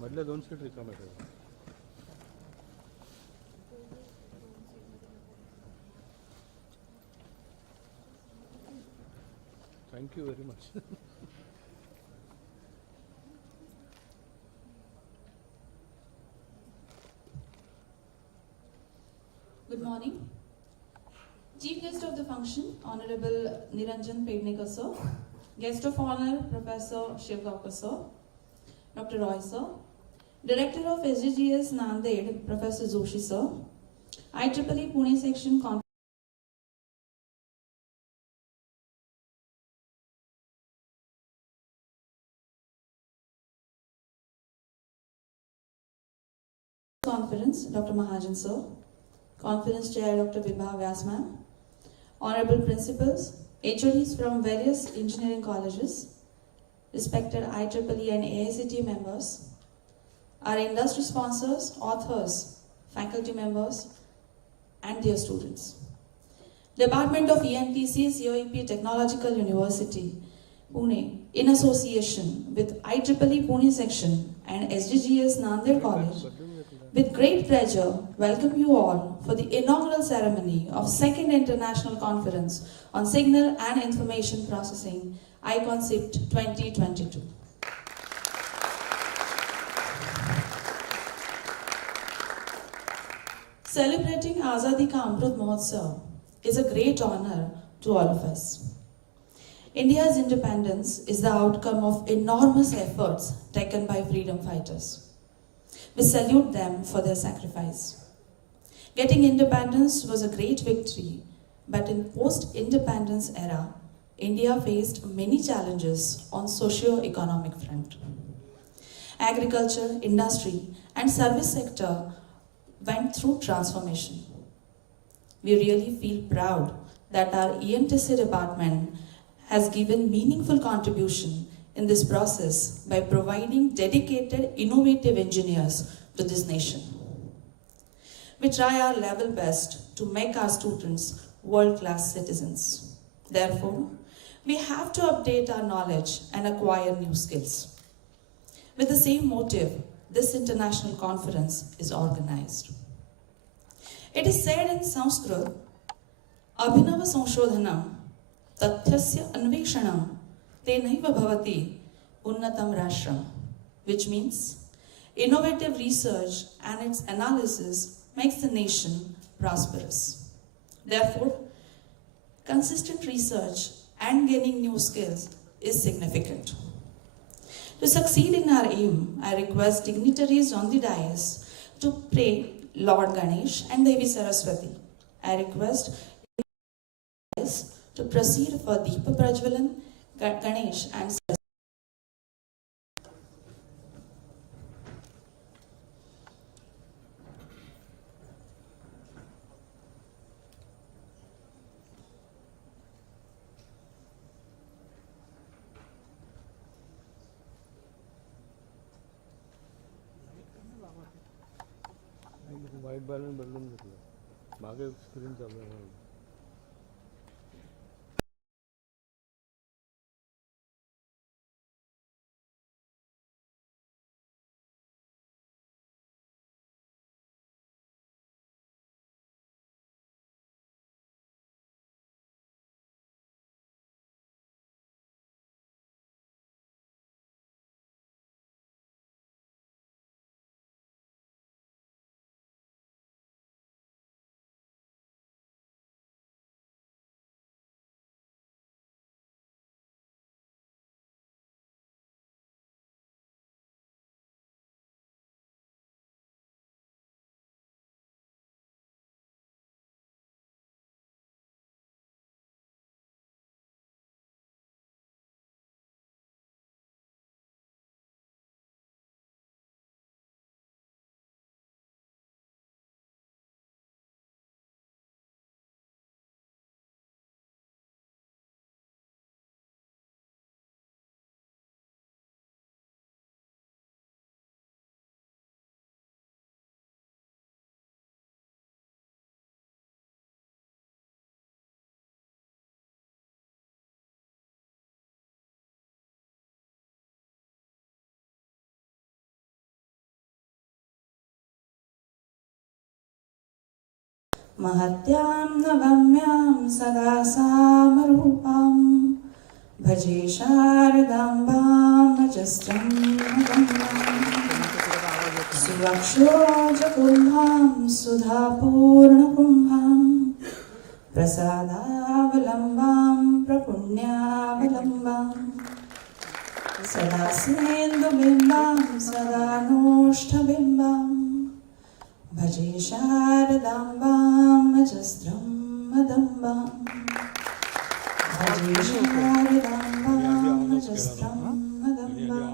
मधल्या 2 सीट रिकाम्या ठेवा. Thank you very much. Good morning. Chief guest of the function, Honorable Niranjan Ped Nicholson. Guest of honor, Professor Shivgavkar sir, Dr. Roy sir. Director of SGGS Nanded, Professor Joshi sir. IEEE Pune Section Conference, Dr. Mahajan sir. Conference Chair, Dr. Vibha Vyas ma'am. Honorable Principals, HODs from various engineering colleges, respected IEEE and AICTE members, our industry sponsors, authors, faculty members, and their students. Department of ENTC, COEP Technological University, Pune, in association with IEEE Pune Section and SGGS Nanded College, with great pleasure, welcome you all for the inaugural ceremony of 2nd International Conference on Signal and Information Processing, ICON-SIP-II 2022. Celebrating Azadi Ka Amrit Mahotsav is a great honor to all of us. India's independence is the outcome of enormous efforts taken by freedom fighters. We salute them for their sacrifice. Getting independence was a great victory, but in post-independence era, India faced many challenges on socio-economic front. Agriculture, industry, and service sector went through transformation. We really feel proud that our ENTC department has given meaningful contribution in this process by providing dedicated, innovative engineers to this nation. We try our level best to make our students world-class citizens. Therefore, we have to update our knowledge and acquire new skills. With the same motive, this international conference is organized. It is said in Sanskrit, Abhinava Sanshodhanam, Tathyasya Anvekshanam, Tenaiva Bhavati Unnatam Rashram, which means innovative research and its analysis makes the nation prosperous. Therefore, consistent research and gaining new skills is significant. To succeed in our aim, I request dignitaries on the dais to pray Lord Ganesh and Devi Saraswati. I request to proceed for Deepa Prajwalan, Ganesh and Saraswati. White balance बदलून घेतलं. मागे screen चालू आहे. महत्यां नवम्यां सदा सामरूपां भजे शारदाम्बामजस्रं सुवक्षोजकुम्भां सुधापूर्णकुम्भां प्रसादावलम्बां प्रपुण्यावलम्बां सदा सेन्दुबिम्बां सदा नोष्ठबिम्बां भजे शारदाम्बामजस्रं मदम्बां भजे शारदाम्बामजस्रं मदम्बां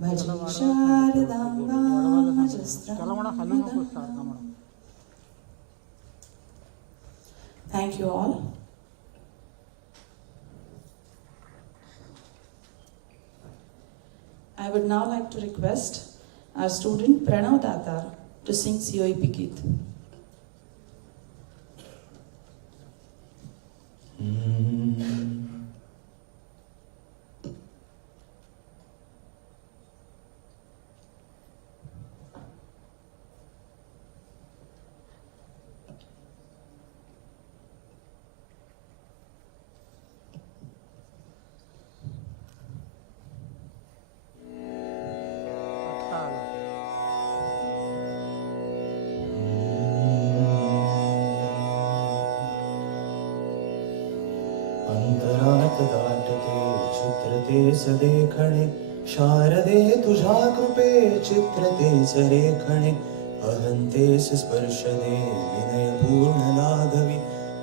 भजे शारदाम्बामजस्रं मदम्बां. Thank you all. I would now like to request our student Pranav Datar to sing COEP Geet. चित्रते सदेखणे शारदे तुझा कृपे चित्रते सरेखणे अहंतेस स्पर्शने विनयपूर्ण लाघवी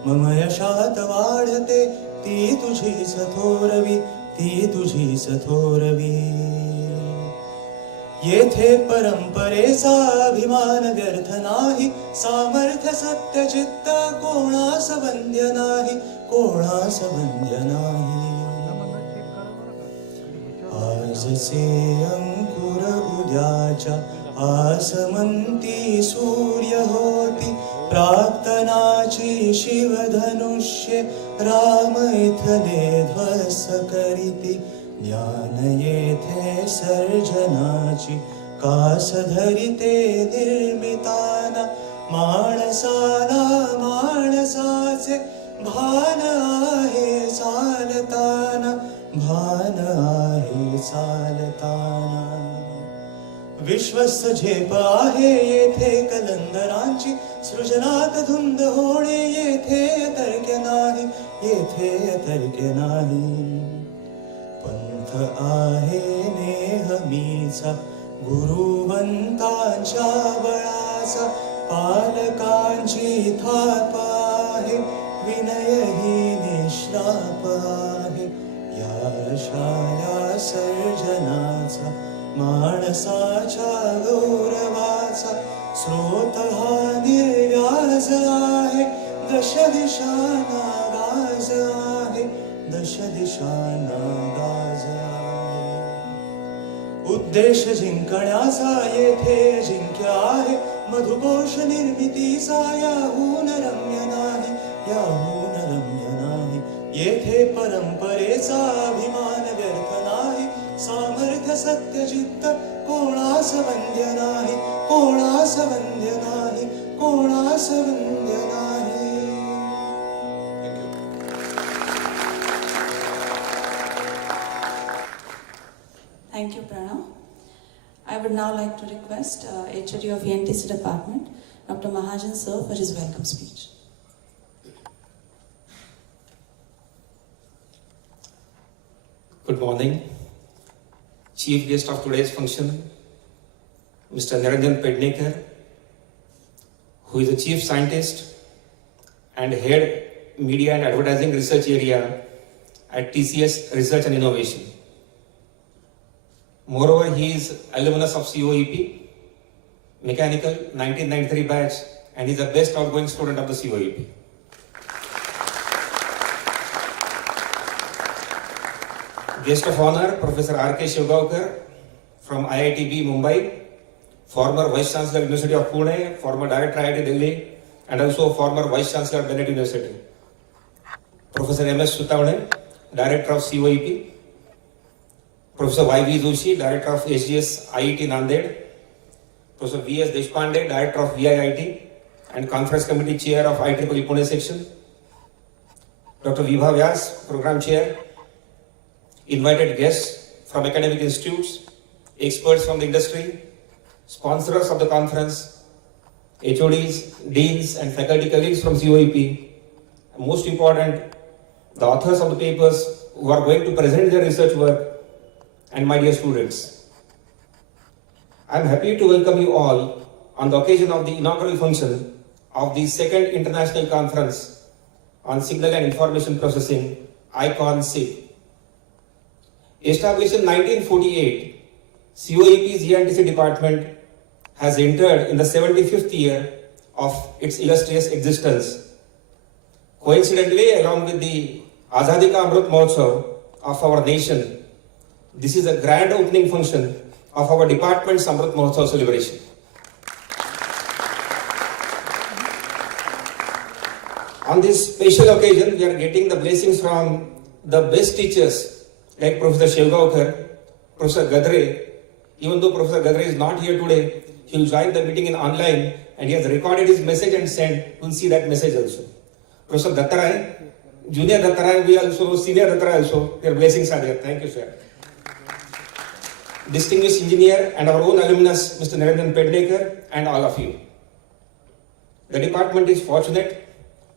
मम यशात वाढते ती तुझी सथोरवी ती तुझी सथोरवी येथे परंपरेचा अभिमान व्यर्थ नाही सामर्थ्य सत्य चित्त कोणास वंद्य नाही कोणास वंद्य नाही आजचे अंकुर उद्याच्या आसमंती सूर्य होती प्राक्तनाची शिवधनुष्य राम इथले ध्वस करीती ज्ञान येथे सर्जनाची कास धरिते निर्मिताना माणसाला माणसाचे भान आहे चालताना भान आहे चालताना विश्वस्त झेप आहे येथे कलंदरांची सृजनात धुंद होणे येथे तर्क नाही येथे तर्क नाही पंथ आहे नेहमीचा गुरुवंतांच्या बळाचा पालकांची थाप आहे विनय ही निश्राप आहे या शाळा सर्जनाचा माणसाच्या गौरवाचा स्रोत हा निर्व्याज आहे दश दिशांना गाज आहे दश दिशांना गाज आहे उद्देश जिंकण्याचा येथे जिंक्य आहे मधुकोश निर्मितीचा याहून रम्य नाही याहून रम्य नाही येथे परंपरेचा अभिमान व्यर्थ नाही सामर्थ्य सत्य चित्त कोणास वंद्य नाही कोणास वंद्य नाही कोणास वंद्य नाही. Thank you, Pranav. I would now like to request HOD of ENTC department, Dr. Mahajan sir, for his welcome speech. Good morning. Chief guest of today's function, Mr. Niranjan Ped Nicholson, who is the Chief Scientist and Head Media and Advertising Research Area at TCS Research and Innovation. Moreover, he is alumnus of COEP, Mechanical 1993 batch, and he is the best outgoing student of the COEP. Guest of honor, Professor R.K. Shivgaonkar from IITB Mumbai, former Vice Chancellor University of Pune, former Director IIT Delhi, and also former Vice Chancellor Bennett University. Professor M.S. Sutavane, Director of COEP, Professor Y.V. Joshi, Director of HGS IIT Nanded, Professor V.S. Deshpande, Director of VIIT, and Conference Committee Chair of IEEE Pune Section, Dr. Vibha Vyas, Program Chair, invited guests from academic institutes, experts from the industry, sponsors of the conference, HODs, deans and faculty colleagues from COEP, and most important, the authors of the papers who are going to present their research work, and my dear students. I am happy to welcome you all on the occasion of the inaugural function of the second International Conference on Signal and Information Processing, ICon-SIP. Established in 1948, COEP's ENTC department has entered in the 75th year of its illustrious existence. Coincidentally, along with the Azadi Ka Amrit Mahotsav of our nation, this is a grand opening function of our department's Amrit Mahotsav celebration. On this special occasion, we are getting the blessings from the best teachers like Professor Shevgaonkar, Professor Gadre. Even though Professor Gadre is not here today, he will join the meeting in online and he has recorded his message and sent. We'll see that message also. Professor Dattarai, Junior Dattarai, we also, Senior Dattarai also, their blessings are there. Thank you, sir. Distinguished engineer and our own alumnus, Mr. Niranjan Ped Nicholson, and all of you. The department is fortunate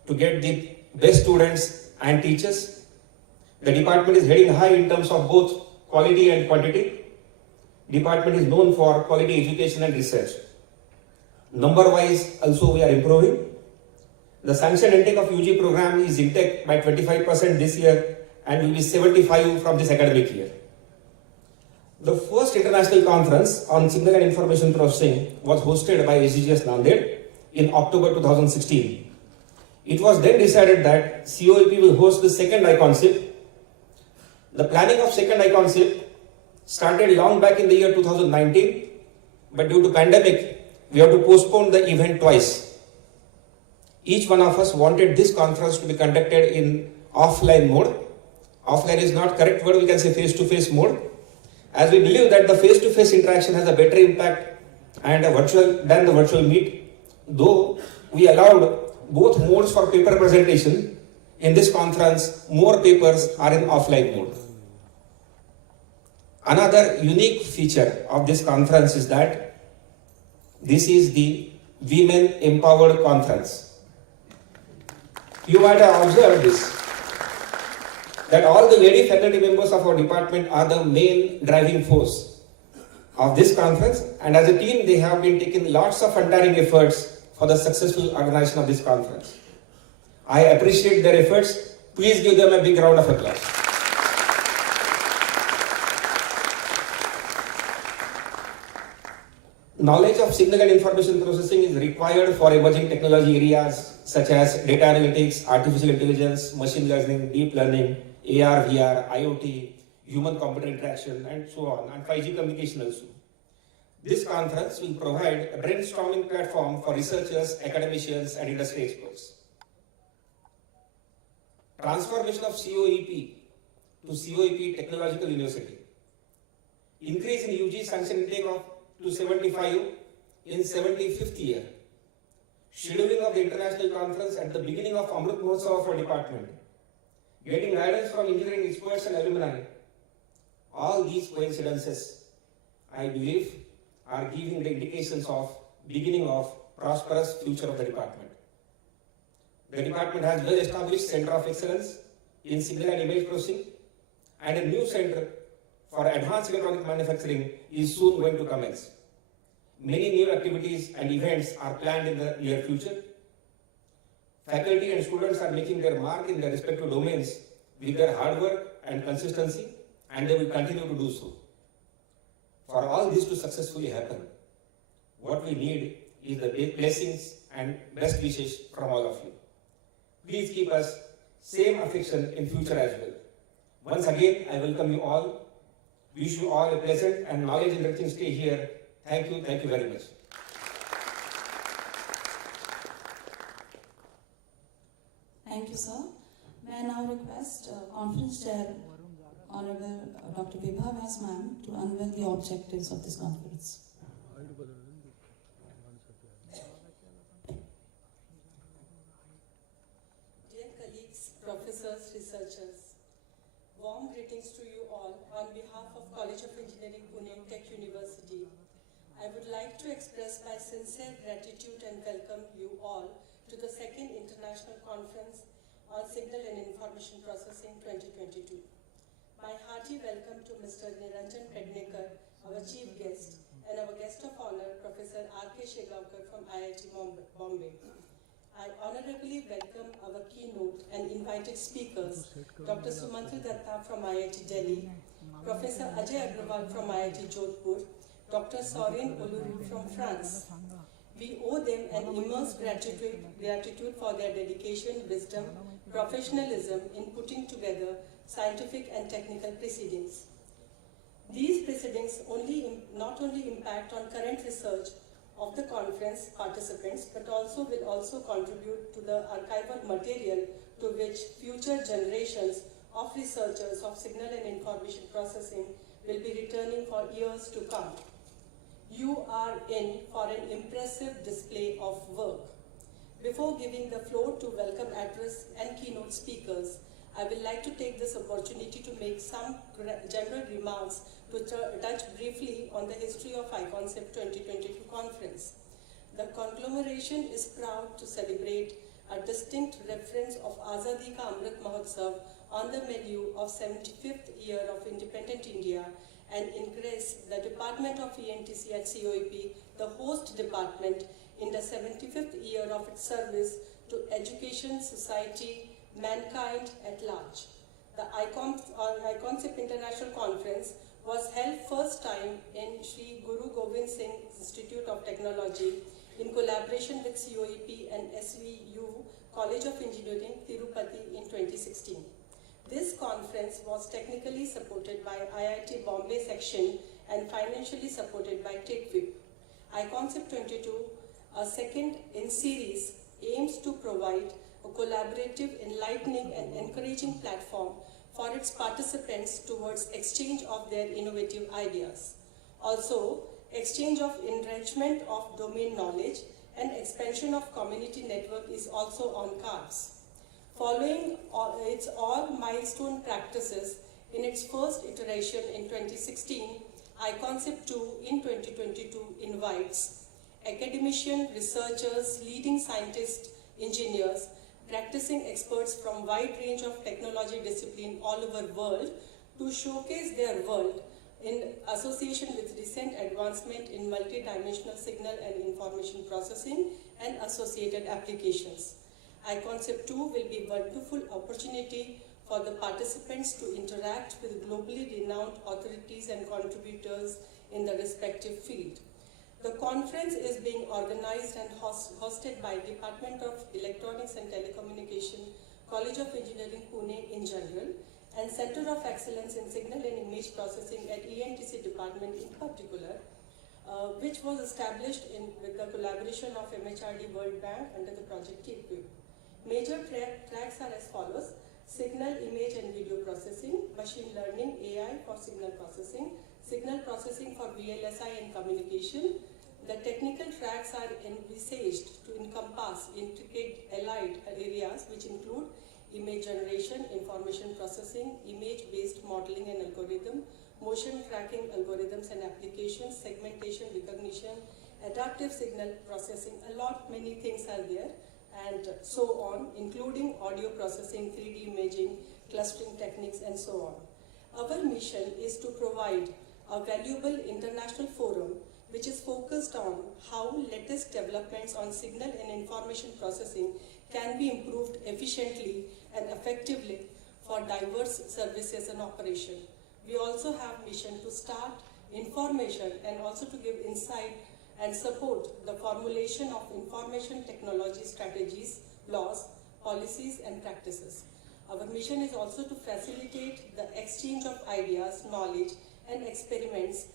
to get the best students and teachers. The department is heading high in terms of both quality and quantity. Department is known for quality education and research. Number-wise, also we are improving. The sanctioned intake of UG program is intake by 25% this year and will be 75% from this academic year. The first international conference on signal and information processing was hosted by SGGS Nanded in October 2016. It was then decided that COEP will host the second ICon-SIP. The planning of second ICon-SIP started long back in the year 2019, but due to pandemic, we have to postpone the event twice. Each one of us wanted this conference to be conducted in offline mode. Offline is not correct word, we can say face-to-face mode, as we believe that the face-to-face interaction has a better impact and than the virtual meet. Though we allowed both modes for paper presentation, in this conference, more papers are in offline mode. Another unique feature of this conference is that this is the Women Empowered Conference. You might have observed this, that all the lady faculty members of our department are the main driving force of this conference, and as a team they have been taking lots of untiring efforts for the successful organization of this conference. I appreciate their efforts. Please give them a big round of applause. Knowledge of signal and information processing is required for emerging technology areas such as data analytics, artificial intelligence, machine learning, deep learning, AR, VR, IoT, human-computer interaction, and so on, and 5G communication also. This conference will provide a brainstorming platform for researchers, academicians, and industry experts. Transformation of COEP to COEP Technological University. Increase in UG sanction intake to 75 in 75th year. Scheduling of the international conference at the beginning of Amrit Mahotsav of our department. Getting guidance from engineering experts and alumni. All these coincidences, I believe, are giving the indications of beginning of prosperous future of the department. The department has well-established Center of Excellence in Signal and Image Processing, and a new center for advanced electronic manufacturing is soon going to commence. Many new activities and events are planned in the near future. Faculty and students are making their mark in their respective domains with their hard work and consistency, and they will continue to do so. For all this to successfully happen, what we need is the blessings and best wishes from all of you. Please keep us same affection in future as well. Once again, I welcome you all. Wish you all a pleasant and knowledge-enriching stay here. Thank you very much. Thank you, sir. May I now request Conference Chair, Honorable Dr. Vibha Vyas ma'am, to unveil the objectives of this conference. warm greetings to you all on behalf of College of Engineering Pune Tech University. I would like to express my sincere gratitude and welcome you all to the second International Conference on Signal and Information Processing 2022. My hearty welcome to Mr. Niranjan Ped Nicholson, our chief guest, and our guest of honor, Professor R.K. Shegaonkar from IIT Bombay. I honorably welcome our keynote and invited speakers, Dr. Sumantri Datta from IIT Delhi, Professor Ajay Agrawal from IIT Jodhpur, Dr. Sorin Oluri from France. We owe them an immense gratitude for their dedication, wisdom, professionalism in putting together scientific and technical proceedings. These proceedings not only impact on current research of the conference participants, but will also contribute to the archival material to which future generations of researchers of signal and information processing will be returning for years to come. You are in for an impressive display of work. Before giving the floor to welcome address and keynote speakers, I would like to take this opportunity to make some general remarks to touch briefly on the history of ICon-SIP-II 2022 conference. The conglomeration is proud to celebrate a distinct reference of Azadi Ka Amrit Mahotsav on the menu of 75th year of independent India and ingress the Department of ENTC at COEP, the host department, in the 75th year of its service to education, society, mankind at large. The ICon-SIP International Conference was held first time in Sri Guru Gobind Singh Institute of Technology in collaboration with COEP and SVU College of Engineering, Tirupati in 2016. This conference was technically supported by IIT Bombay section and financially supported by TechVip. ICon-SIP-22, a second in series, aims to provide a collaborative, enlightening and encouraging platform for its participants towards exchange of their innovative ideas. Also, exchange of enrichment of domain knowledge and expansion of community network is also on cards. Following its all milestone practices in its first iteration in 2016, ICon-SIP-II in 2022 invites academicians, researchers, leading scientists, engineers, practicing experts from wide range of technology discipline all over the world to showcase their work in association with recent advancement in multidimensional signal and information processing and associated applications. ICon-SIP-II will be a wonderful opportunity for the participants to interact with globally renowned authorities and contributors in the respective field. The conference is being organized and hosted by Department of Electronics and Telecommunication, College of Engineering Pune in general, and Center of Excellence in Signal and Image Processing at ENTC department in particular, which was established with the collaboration of MHRD World Bank under the project TechVip. Major tracks are as follows: signal, image and video processing, machine learning, AI for signal processing for VLSI and communication. The technical tracks are envisaged to encompass intricate allied areas which include image generation, information processing, image-based modeling and algorithm, motion tracking algorithms and applications, segmentation recognition, adaptive signal processing. Many things are there, and so on, including audio processing, 3D imaging, clustering techniques, and so on. Our mission is to provide a valuable international forum which is focused on how latest developments on signal and information processing can be improved efficiently and effectively for diverse services and operation. We also have mission to start information and also to give insight and support the formulation of information technology strategies, laws, policies and practices. Our mission is also to facilitate the exchange of ideas, knowledge and experiments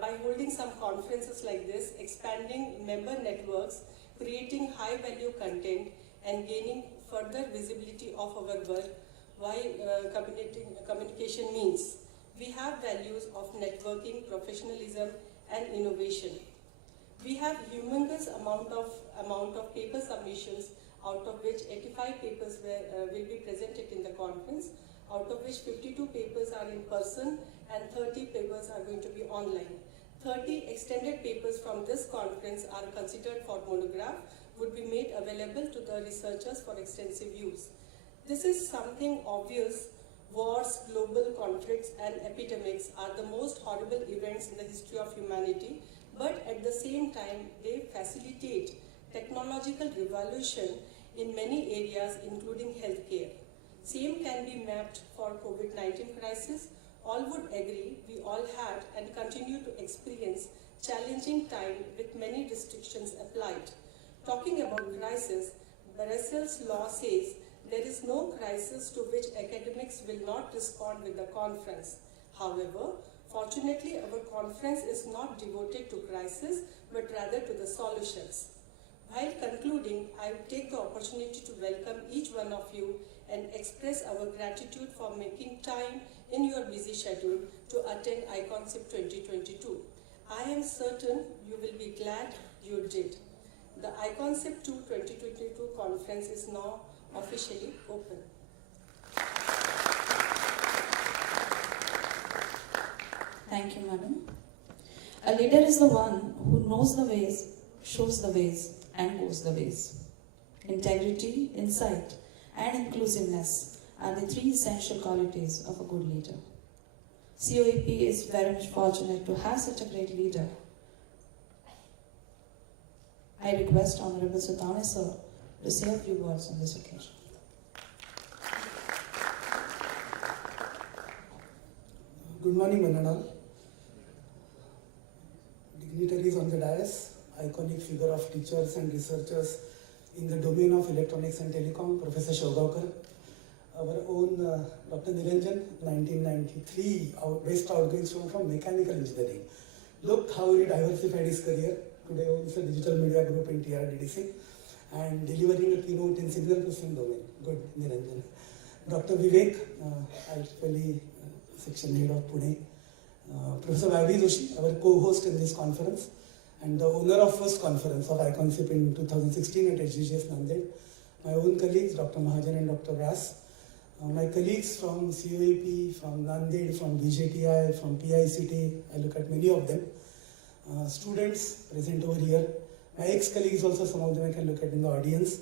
by holding some conferences like this, expanding member networks, creating high value content and gaining further visibility of our work while communication means. We have values of networking, professionalism and innovation. We have humongous amount of paper submissions, out of which 85 papers will be presented in the conference. out of which 52 papers are in person and 30 papers are going to be online. 30 extended papers from this conference are considered for monograph, would be made available to the researchers for extensive use. This is something obvious. Wars, global conflicts, and epidemics are the most horrible events in the history of humanity, but at the same time, they facilitate technological revolution in many areas, including healthcare. Same can be mapped for COVID-19 crisis. All would agree we all had and continue to experience challenging time with many restrictions applied. Talking about crisis, Brussels law says there is no crisis to which academics will not respond with the conference. However, fortunately, our conference is not devoted to crisis, but rather to the solutions. While concluding, I take the opportunity to welcome each one of you and express our gratitude for making time in your busy schedule to attend ICon-SIP-II 2022. I am certain you will be glad you did. The ICon-SIP-II 2022 conference is now officially open. Thank you, madam. A leader is the one who knows the ways, shows the ways, and goes the ways. Integrity, insight, and inclusiveness are the three essential qualities of a good leader. COEP is very much fortunate to have such a great leader. I request Honorable Sultana sir to say a few words on this occasion. Good morning, one and all. Dignitaries on the dais, iconic figure of teachers and researchers in the domain of electronics and telecom, Professor Shogavkar, our own Dr. Niranjan, 1993, best outgoing student from mechanical engineering. Look how he diversified his career. Today owns a digital media group in TRDDC and delivering a keynote in signal processing domain. Good, Niranjan. Dr. Vivek, actually section head of Pune. Professor Vaibhi Joshi, our co-host in this conference and the owner of first conference of ICon-SIP in 2016 at HGGS Nanded. My own colleagues, Dr. Mahajan and Dr. Vyas. My colleagues from COEP, from Nanded, from BJTI, from PICT, I look at many of them. Students present over here. My ex-colleagues also, some of them I can look at in the audience.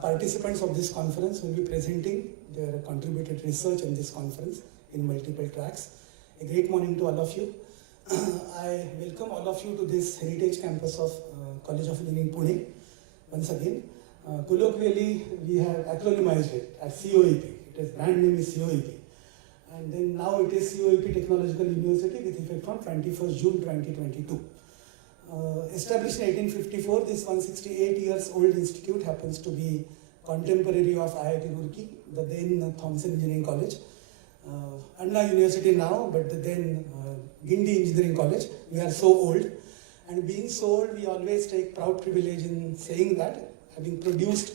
Participants of this conference will be presenting their contributed research in this conference in multiple tracks. A great morning to all of you. I welcome all of you to this heritage campus of College of Engineering Pune. Once again, colloquially we have acronymized it as COEP. Its brand name is COEP. And then now it is COEP Technological University with effect from 21st June 2022. Established in 1854, this 168 years old institute happens to be contemporary of IIT Roorkee, the then Thomson Engineering College. Anna University now, but the then Guindy Engineering College. We are so old. And being so old, we always take proud privilege in saying that, having produced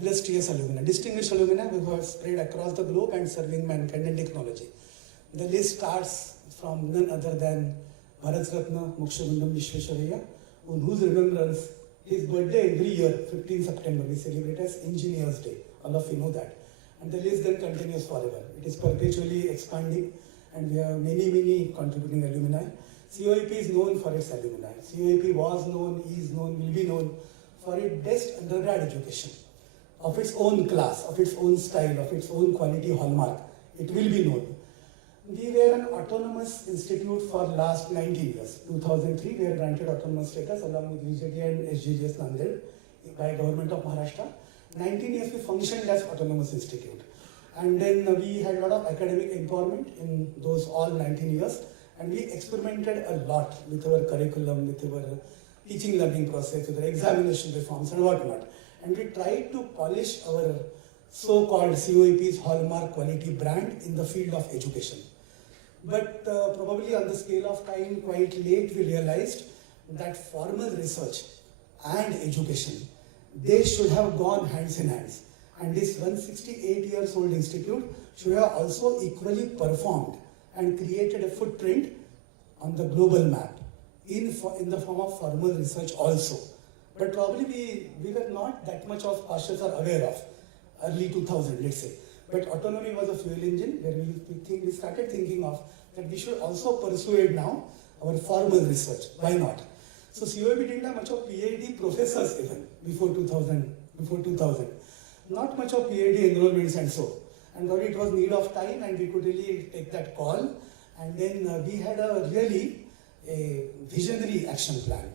illustrious alumni, distinguished alumni who have spread across the globe and serving mankind and technology. The list starts from none other than Bharat Ratna Mokshabandham Vishweswaraya, on whose remembrance his birthday every year, 15 September, we celebrate as Engineers Day. All of you know that. And the list then continues forever. It is perpetually expanding and we have many contributing alumni. COEP is known for its alumni. COEP was known, is known, will be known for its best undergrad education. Of its own class, of its own style, of its own quality hallmark. It will be known. We were an autonomous institute for last 19 years. 2003, we were granted autonomous status along with VJT and SGGS Nanded by Government of Maharashtra. 19 years we functioned as autonomous institute. And then we had a lot of academic empowerment in those all 19 years. And we experimented a lot with our curriculum, with our teaching learning process, with our examination reforms and whatnot. And we tried to polish our so-called COEP's hallmark quality brand in the field of education. But probably on the scale of time, quite late, we realized that formal research and education, they should have gone hands in hands. And this 168 years old institute should have also equally performed and created a footprint on the global map in the form of formal research also. But probably we were not that much of cautious or aware of early 2000, let's say. But autonomy was a fuel engine where we started thinking of that we should also persuade now our formal research. Why not? So COIP didn't have much of PhD professors even before 2000. Not much of PhD enrollments and so. And probably it was need of time and we could really take that call. And then we had a visionary action plan.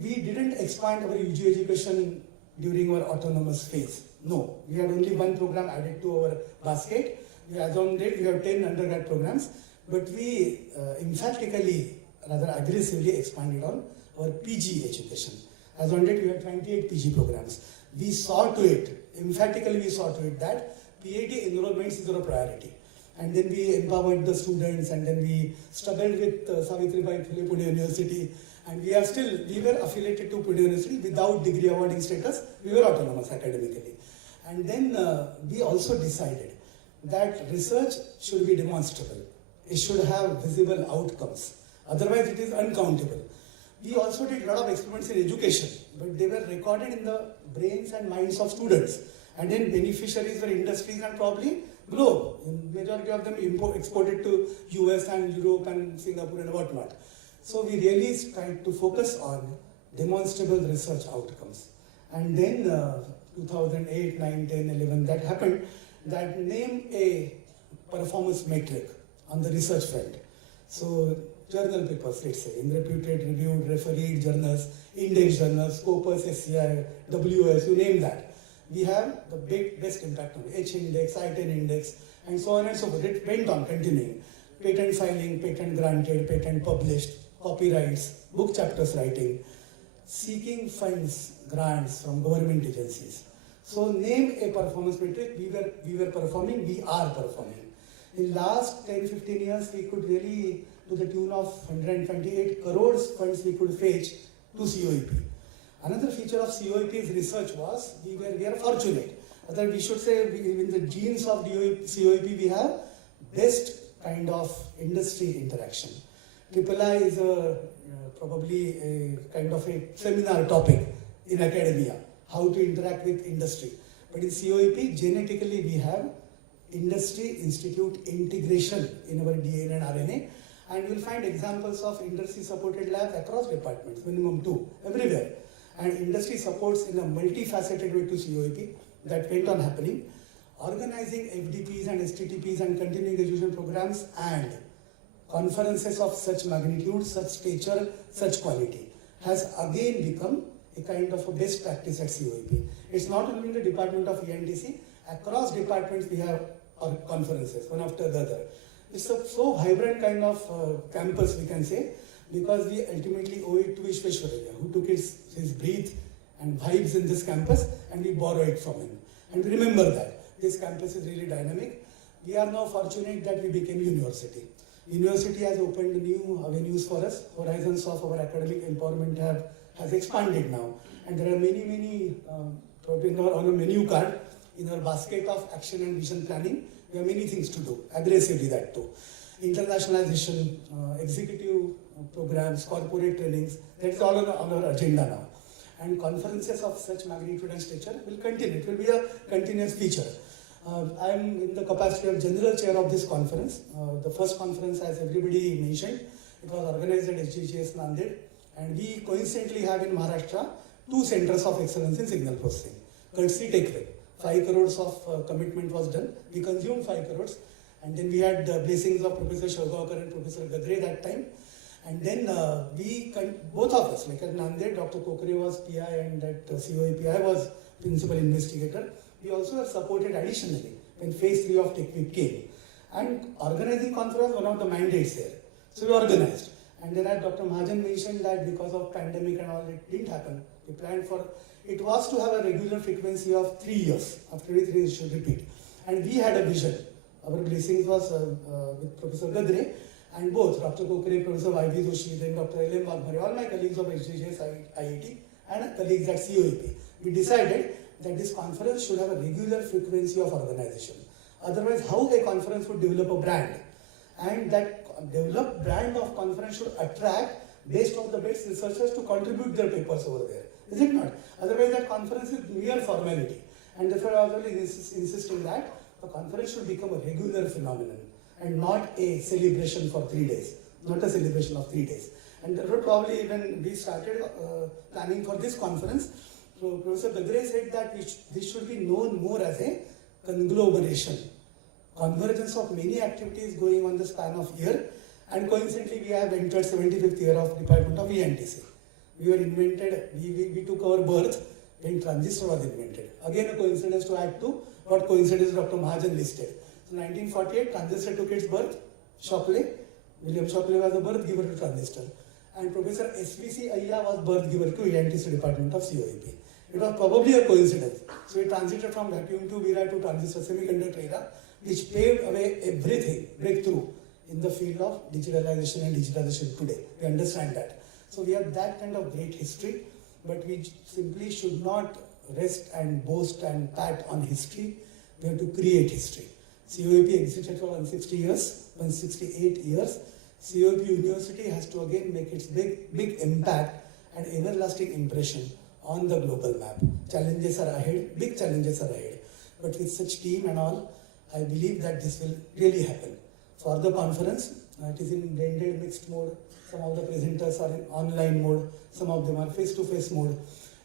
We didn't expand our UG education during our autonomous phase. No, we had only one program added to our basket. As on date, we have 10 undergrad programs, but we emphatically, rather aggressively expanded on our PG education. As on date, we have 28 PG programs. We saw to it, emphatically we saw to it that PhD enrollments is our priority. And then we empowered the students, and then we struggled with Savitribai Phule Pune University. And we were affiliated to Pune University without degree awarding status. We were autonomous academically. And then we also decided that research should be demonstrable. It should have visible outcomes. Otherwise, it is uncountable. We also did a lot of experiments in education, but they were recorded in the brains and minds of students. And then beneficiaries were industries and probably globe. Majority of them exported to US and Europe and Singapore and whatnot. So we really tried to focus on demonstrable research outcomes. And then 2008, 9, 10, 11, that happened, that name a performance metric on the research front. So journal papers, let's say, in reputed, reviewed, refereed journals, index journals, Scopus, SCI, WS, you name that. We have the best impact on H index, I-10 index, and so on and so forth. It went on continuing. Patent filing, patent granted, patent published, copyrights, book chapters writing, seeking funds, grants from government agencies. So name a performance metric, we were performing, we are performing. In last 10-15 years, we could really, to the tune of 128 crores funds we could fetch to COEP. Another feature of COEP's research was, we are fortunate. Otherwise, we should say, in the genes of COEP, we have best kind of industry interaction. III is probably a kind of a seminar topic in academia, how to interact with industry. But in COEP, genetically we have industry-institute integration in our DNA and RNA, and you will find examples of industry-supported labs across departments, minimum 2, everywhere. And industry supports in a multifaceted way to COEP, that went on happening. Organizing FDPs and STTPs and continuing education programs and conferences of such magnitude, such stature, such quality has again become a kind of a best practice at COEP. It's not only in the department of ENTC, across departments we have conferences, one after the other. It's a so vibrant kind of campus, we can say, because we ultimately owe it to Vishweshwaraya, who took his breath and vibes in this campus, and we borrow it from him. And remember that this campus is really dynamic. We are now fortunate that we became university. University has opened new avenues for us. Horizons of our academic empowerment has expanded now. And there are many, probably on a menu card, in our basket of action and vision planning, we have many things to do, aggressively that too. Internationalization, executive programs, corporate trainings, that's all on our agenda now. And conferences of such magnitude and stature will continue. It will be a continuous feature. I am in the capacity of general chair of this conference. The first conference, as everybody mentioned, it was organized at SGGS Nanded, and we coincidentally have in Maharashtra 2 centers of excellence in signal processing. Courtesy Techway. 5 crores of commitment was done. We consumed 5 crores. And then we had the blessings of Professor Shogawkar and Professor Gadre that time. And then both of us, like at Nanded, Dr. Kokre was PI, and at COEP I was principal investigator. We also were supported additionally when phase 3 of TechWeek came. And organizing conference, one of the mandates there. So we organized. And then as Dr. Mahajan mentioned that because of pandemic and all, it didn't happen. We planned for, it was to have a regular frequency of 3 years. After 3 years, it should repeat. And we had a vision. Our blessings was with Professor Gadre, and both Dr. Kokre, Professor Y.B. Doshi, then Dr. L.M. Wagmare, all my colleagues of SGGS IIT and colleagues at COEP. We decided that this conference should have a regular frequency of organization. Otherwise, how a conference would develop a brand? And that developed brand of conference should attract based on the best researchers to contribute their papers over there. Is it not? Otherwise, that conference is mere formality. And therefore, I was really insisting that the conference should become a regular phenomenon and not a celebration for 3 days, not a celebration of 3 days. And therefore, probably when we started planning for this conference, so Professor Begre said that this should be known more as a conglomeration, convergence of many activities going on the span of year, and coincidentally we have entered 75th year of Department of ENTC. We took our birth when transistor was invented. Again a coincidence to add to what coincidence Dr. Mahajan listed. So 1948, transistor took its birth, Shockley. William Shockley was the birth giver to transistor. And Professor SVC Ayya was birth giver to ENTC Department of COEP. It was probably a coincidence. So we transited from vacuum tube era to transistor semiconductor era, which paved away everything, breakthrough in the field of digitalization and digitalization today. We understand that. So we have that kind of great history, but we simply should not rest and boast and pat on history. We have to create history. COEP existed for 160 years, 168 years. COEP University has to again make its big impact and everlasting impression on the global map. Challenges are ahead, big challenges are ahead. But with such team and all, I believe that this will really happen. For the conference, it is in blended mixed mode. Some of the presenters are in online mode, some of them are face-to-face mode.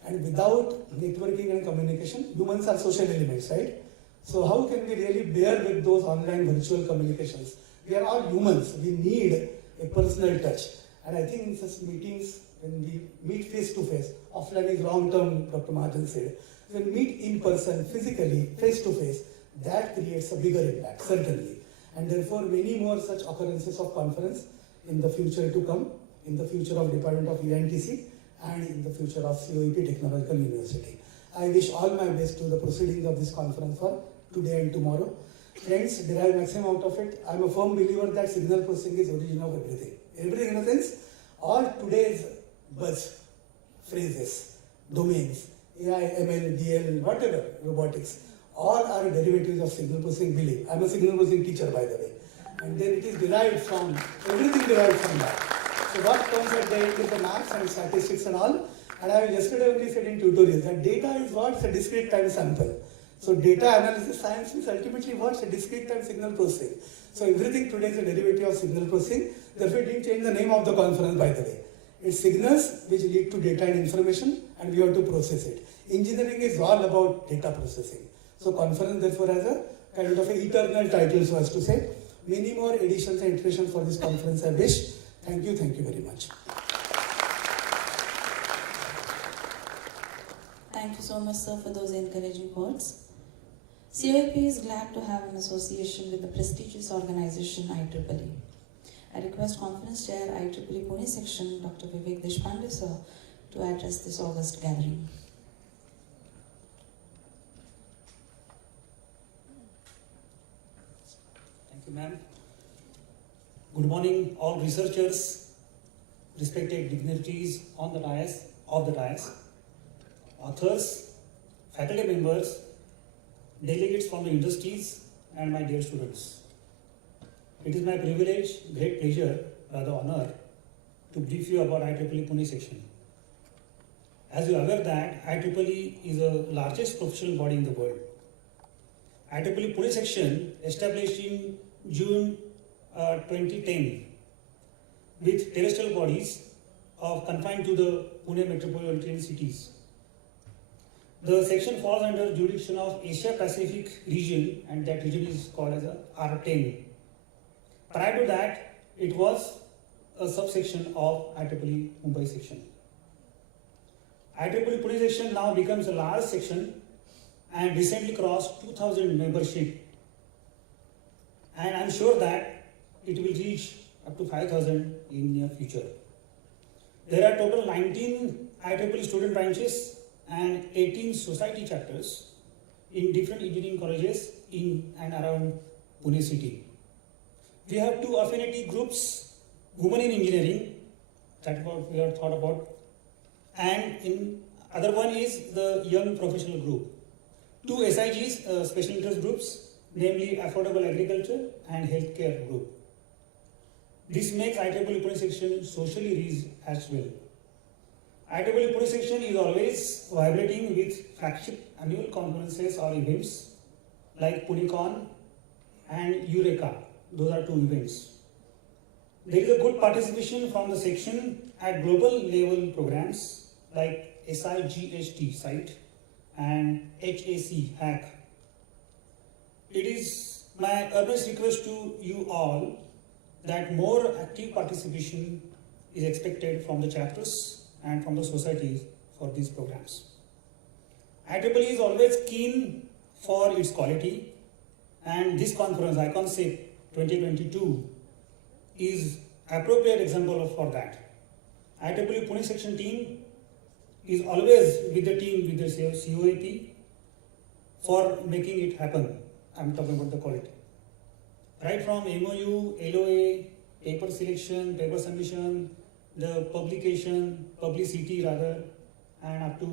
And without networking and communication, humans are social elements, right? So how can we really bear with those online virtual communications? We are all humans, we need a personal touch. And I think in such meetings, when we meet face-to-face, offline is long term, Dr. Mahajan said. When we meet in person, physically, face-to-face, that creates a bigger impact, certainly. And therefore, many more such occurrences of conference in the future to come, in the future of Department of ENTC, and in the future of COEP Technological University. I wish all my best to the proceedings of this conference for today and tomorrow. Friends, derive maximum out of it. I am a firm believer that signal processing is origin of everything. Everything in a sense, all today's buzz, phrases, domains, AI, ML, DL, whatever, robotics, all are derivatives of signal processing belief. I am a signal processing teacher, by the way. And then it is derived from, everything derived from that. So what comes at the end is the maths and statistics and all. And I yesterday only said in tutorials that data is what? It's a discrete time sample. So data analysis science is ultimately what? A discrete time signal processing. So everything today is a derivative of signal processing. Therefore it didn't change the name of the conference, by the way. It's signals which lead to data and information, and we have to process it. Engineering is all about data processing. So conference therefore has a kind of an eternal title, so as to say. Many more editions and iterations for this conference I wish. Thank you very much. Thank you so much, sir, for those encouraging words. COEP is glad to have an association with the prestigious organization IEEE. I request Conference Chair IEEE Pune Section, Dr. Vivek Deshpande, sir, to address this August gathering. Thank you, ma'am. Good morning, all researchers, respected dignitaries on the dais, authors, faculty members, delegates from the industries, and my dear students. It is my privilege, great pleasure, rather honor, to brief you about IEEE Pune section. As you are aware that IEEE is the largest professional body in the world. IEEE Pune section established in June 2010 with terrestrial bodies confined to the Pune metropolitan cities. The section falls under jurisdiction of Asia Pacific region, and that region is called as a R10. Prior to that, it was a subsection of IEEE Mumbai section. IEEE Pune section now becomes a large section and recently crossed 2000 membership. And I'm sure that it will reach up to 5,000 in near future. There are total 19 IEEE student branches and 18 society chapters in different engineering colleges in and around Pune city. We have two affinity groups, Women in Engineering, that's what we have thought about, and in other one is the Young Professional Group. Two SIGs, Special Interest Groups, namely Affordable Agriculture and Healthcare Group. This makes IEEE Pune section socially rich as well. IEEE Pune section is always vibrating with flagship annual conferences or events like PuneCon, and Eureka. Those are 2 events. There is a good participation from the section at global level programs like SIGST site and HAC hack. It is my earnest request to you all that more active participation is expected from the chapters and from the societies for these programs. IEEE is always keen for its quality, and this conference, ICon-SIP 2022, is appropriate example for that. IEEE Pune section team is always with the team with the COAP for making it happen. I'm talking about the quality. Right from MOU, LOA, paper selection, paper submission, the publicity rather, and up to,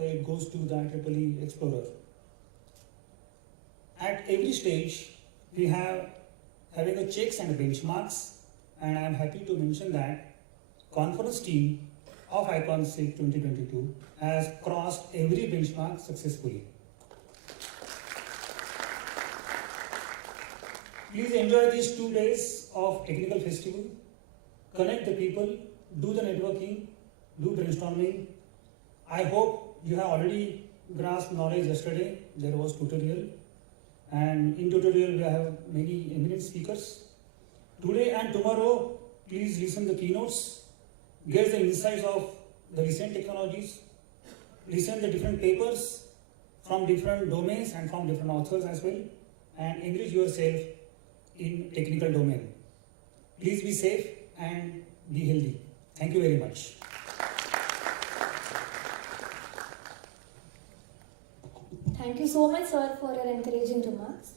it goes to the IEEE Explorer. At every stage, we have having a checks and benchmarks, and I am happy to mention that conference team of ICon-SIP 2022 has crossed every benchmark successfully. Please enjoy these 2 days of technical festival, connect the people, do the networking, do brainstorming. I hope you have already grasped knowledge yesterday. There was tutorial, and in tutorial we have many eminent speakers. Today and tomorrow, please listen the keynotes, get the insights of the recent technologies, listen the different papers from different domains and from different authors as well, and enrich yourself in technical domain. Please be safe and be healthy. Thank you very much. Thank you so much, sir, for your encouraging remarks.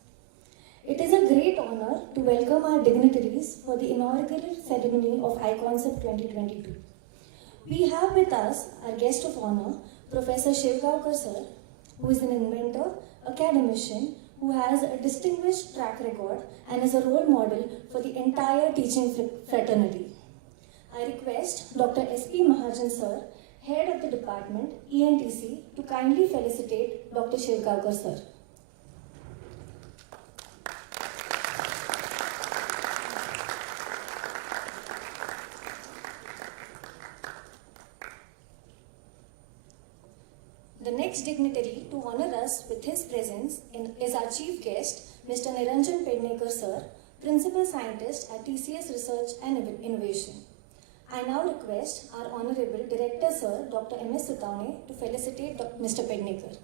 It is a great honor to welcome our dignitaries for the inaugural ceremony of ICon-SIP 2022. We have with us our guest of honor, Professor Shivgaonkar sir, who is an inventor, academician, who has a distinguished track record and is a role model for the entire teaching fraternity. I request Dr. S.P. Mahajan sir, Head of the Department, ENTC, to kindly felicitate Dr. Shivgaonkar sir. The next dignitary to honor us with his presence is our chief guest, Mr. Niranjan Ped Nicholson sir, Principal Scientist at TCS Research and Innovation. I now request our Honorable Director Sir, Dr. M.S. Sutaune, to felicitate Mr. Ped Nicholson.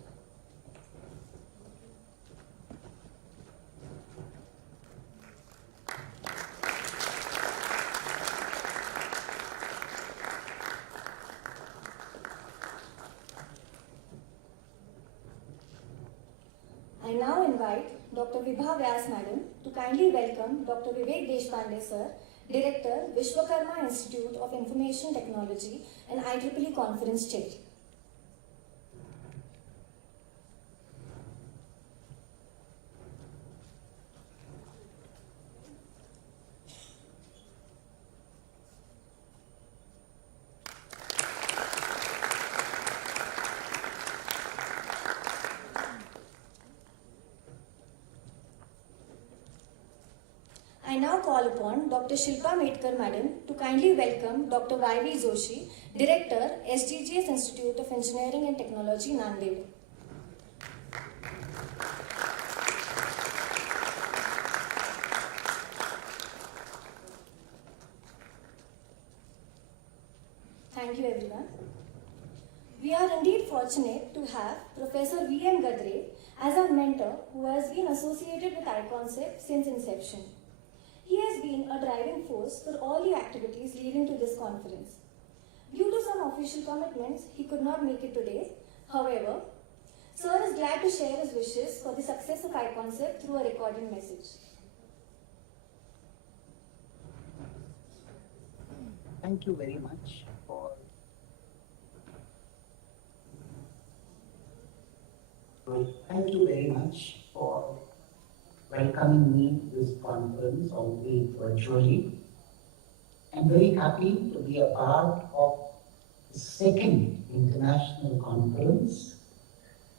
I now invite Dr. Vibha Vyas Madam to kindly welcome Dr. Vivek Deshpande Sir, Director, Vishwakarma Institute of Information Technology and IEEE Conference Chair. I now call upon Dr. Shilpa Medkar Madam to kindly welcome Dr. Y.V. Joshi, Director, SDGS Institute of Engineering and Technology, Nanded. Thank you, everyone. We are indeed fortunate to have Professor V.M. Gadre as our mentor, who has been associated with ICon-SIP since inception. He has been a driving force for all the activities leading to this conference. Due to some official commitments, he could not make it today. However, Sir is glad to share his wishes for the success of ICon-SIP through a recorded message. Thank you very much for welcoming me to this conference, albeit virtually. I'm very happy to be a part of the second international conference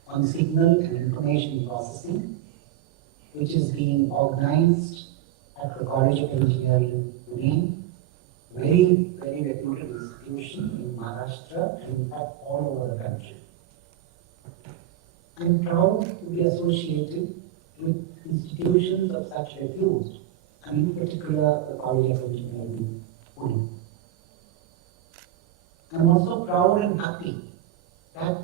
on signal and information processing, which is being organized at the College of Engineering, Pune, very, very reputed institution in Maharashtra and in fact all over the country. I'm proud to be associated with institutions of such repute, and in particular the College of Engineering, Pune. I'm also proud and happy that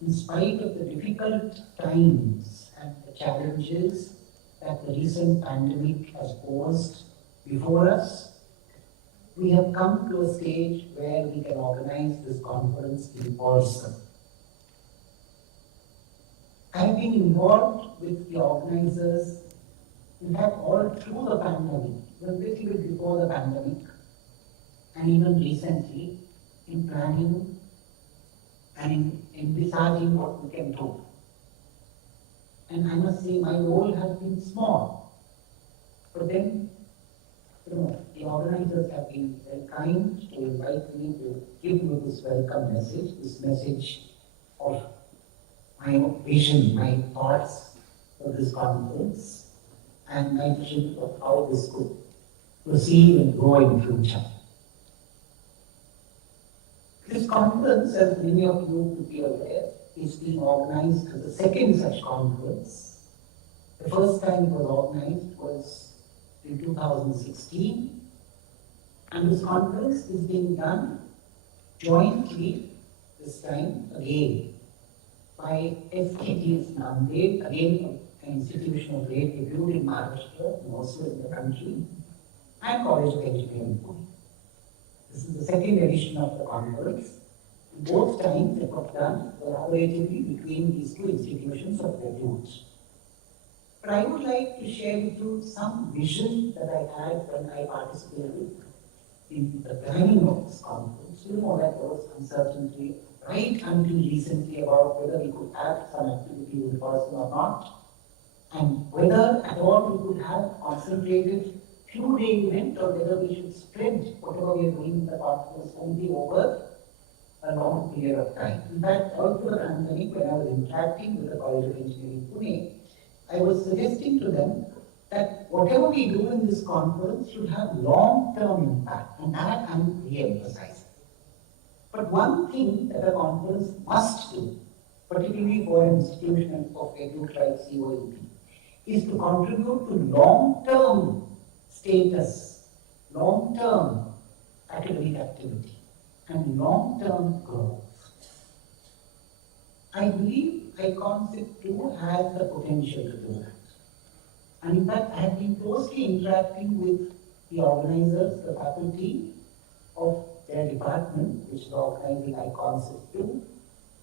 in spite of the difficult times and the challenges that the recent pandemic has posed before us, we have come to a stage where we can organize this conference in person. I have been involved with the organizers, in fact, all through the pandemic, even a little bit before the pandemic, and even recently in planning and in envisaging what we can do. And I must say my role has been small, but then the organizers have been very kind to invite me to give you this welcome message, this message of my vision, my thoughts for this conference, and my vision of how this could proceed and grow in future. This conference, as many of you could be aware, is being organized as the second such conference. The first time it was organized was in 2016, and this conference is being done jointly this time again by SKTS Nanded, again an institution of great repute in Maharashtra and also in the country, and College of Engineering, Pune. This is the second edition of the conference. Both times it was done collaboratively between these two institutions of repute. But I would like to share with you some vision that I had when I participated in the planning of this conference. You know that there was uncertainty right until recently about whether we could have some activity in person or not, and whether at all we could have concentrated few-day event or whether we should spread whatever we are doing in the conference only over a long period of time. In fact, all through the pandemic, when I was interacting with the College of Engineering, Pune, I was suggesting to them that whatever we do in this conference should have long-term impact, and that I'm re-emphasizing. But one thing that a conference must do, particularly for an institution of repute like COEP, is to contribute to long-term status, long-term academic activity, and long-term growth. I believe ICon-SIP-II has the potential to do that. And in fact, I have been closely interacting with the organizers, the faculty of their department, which is organizing ICon-SIP-II,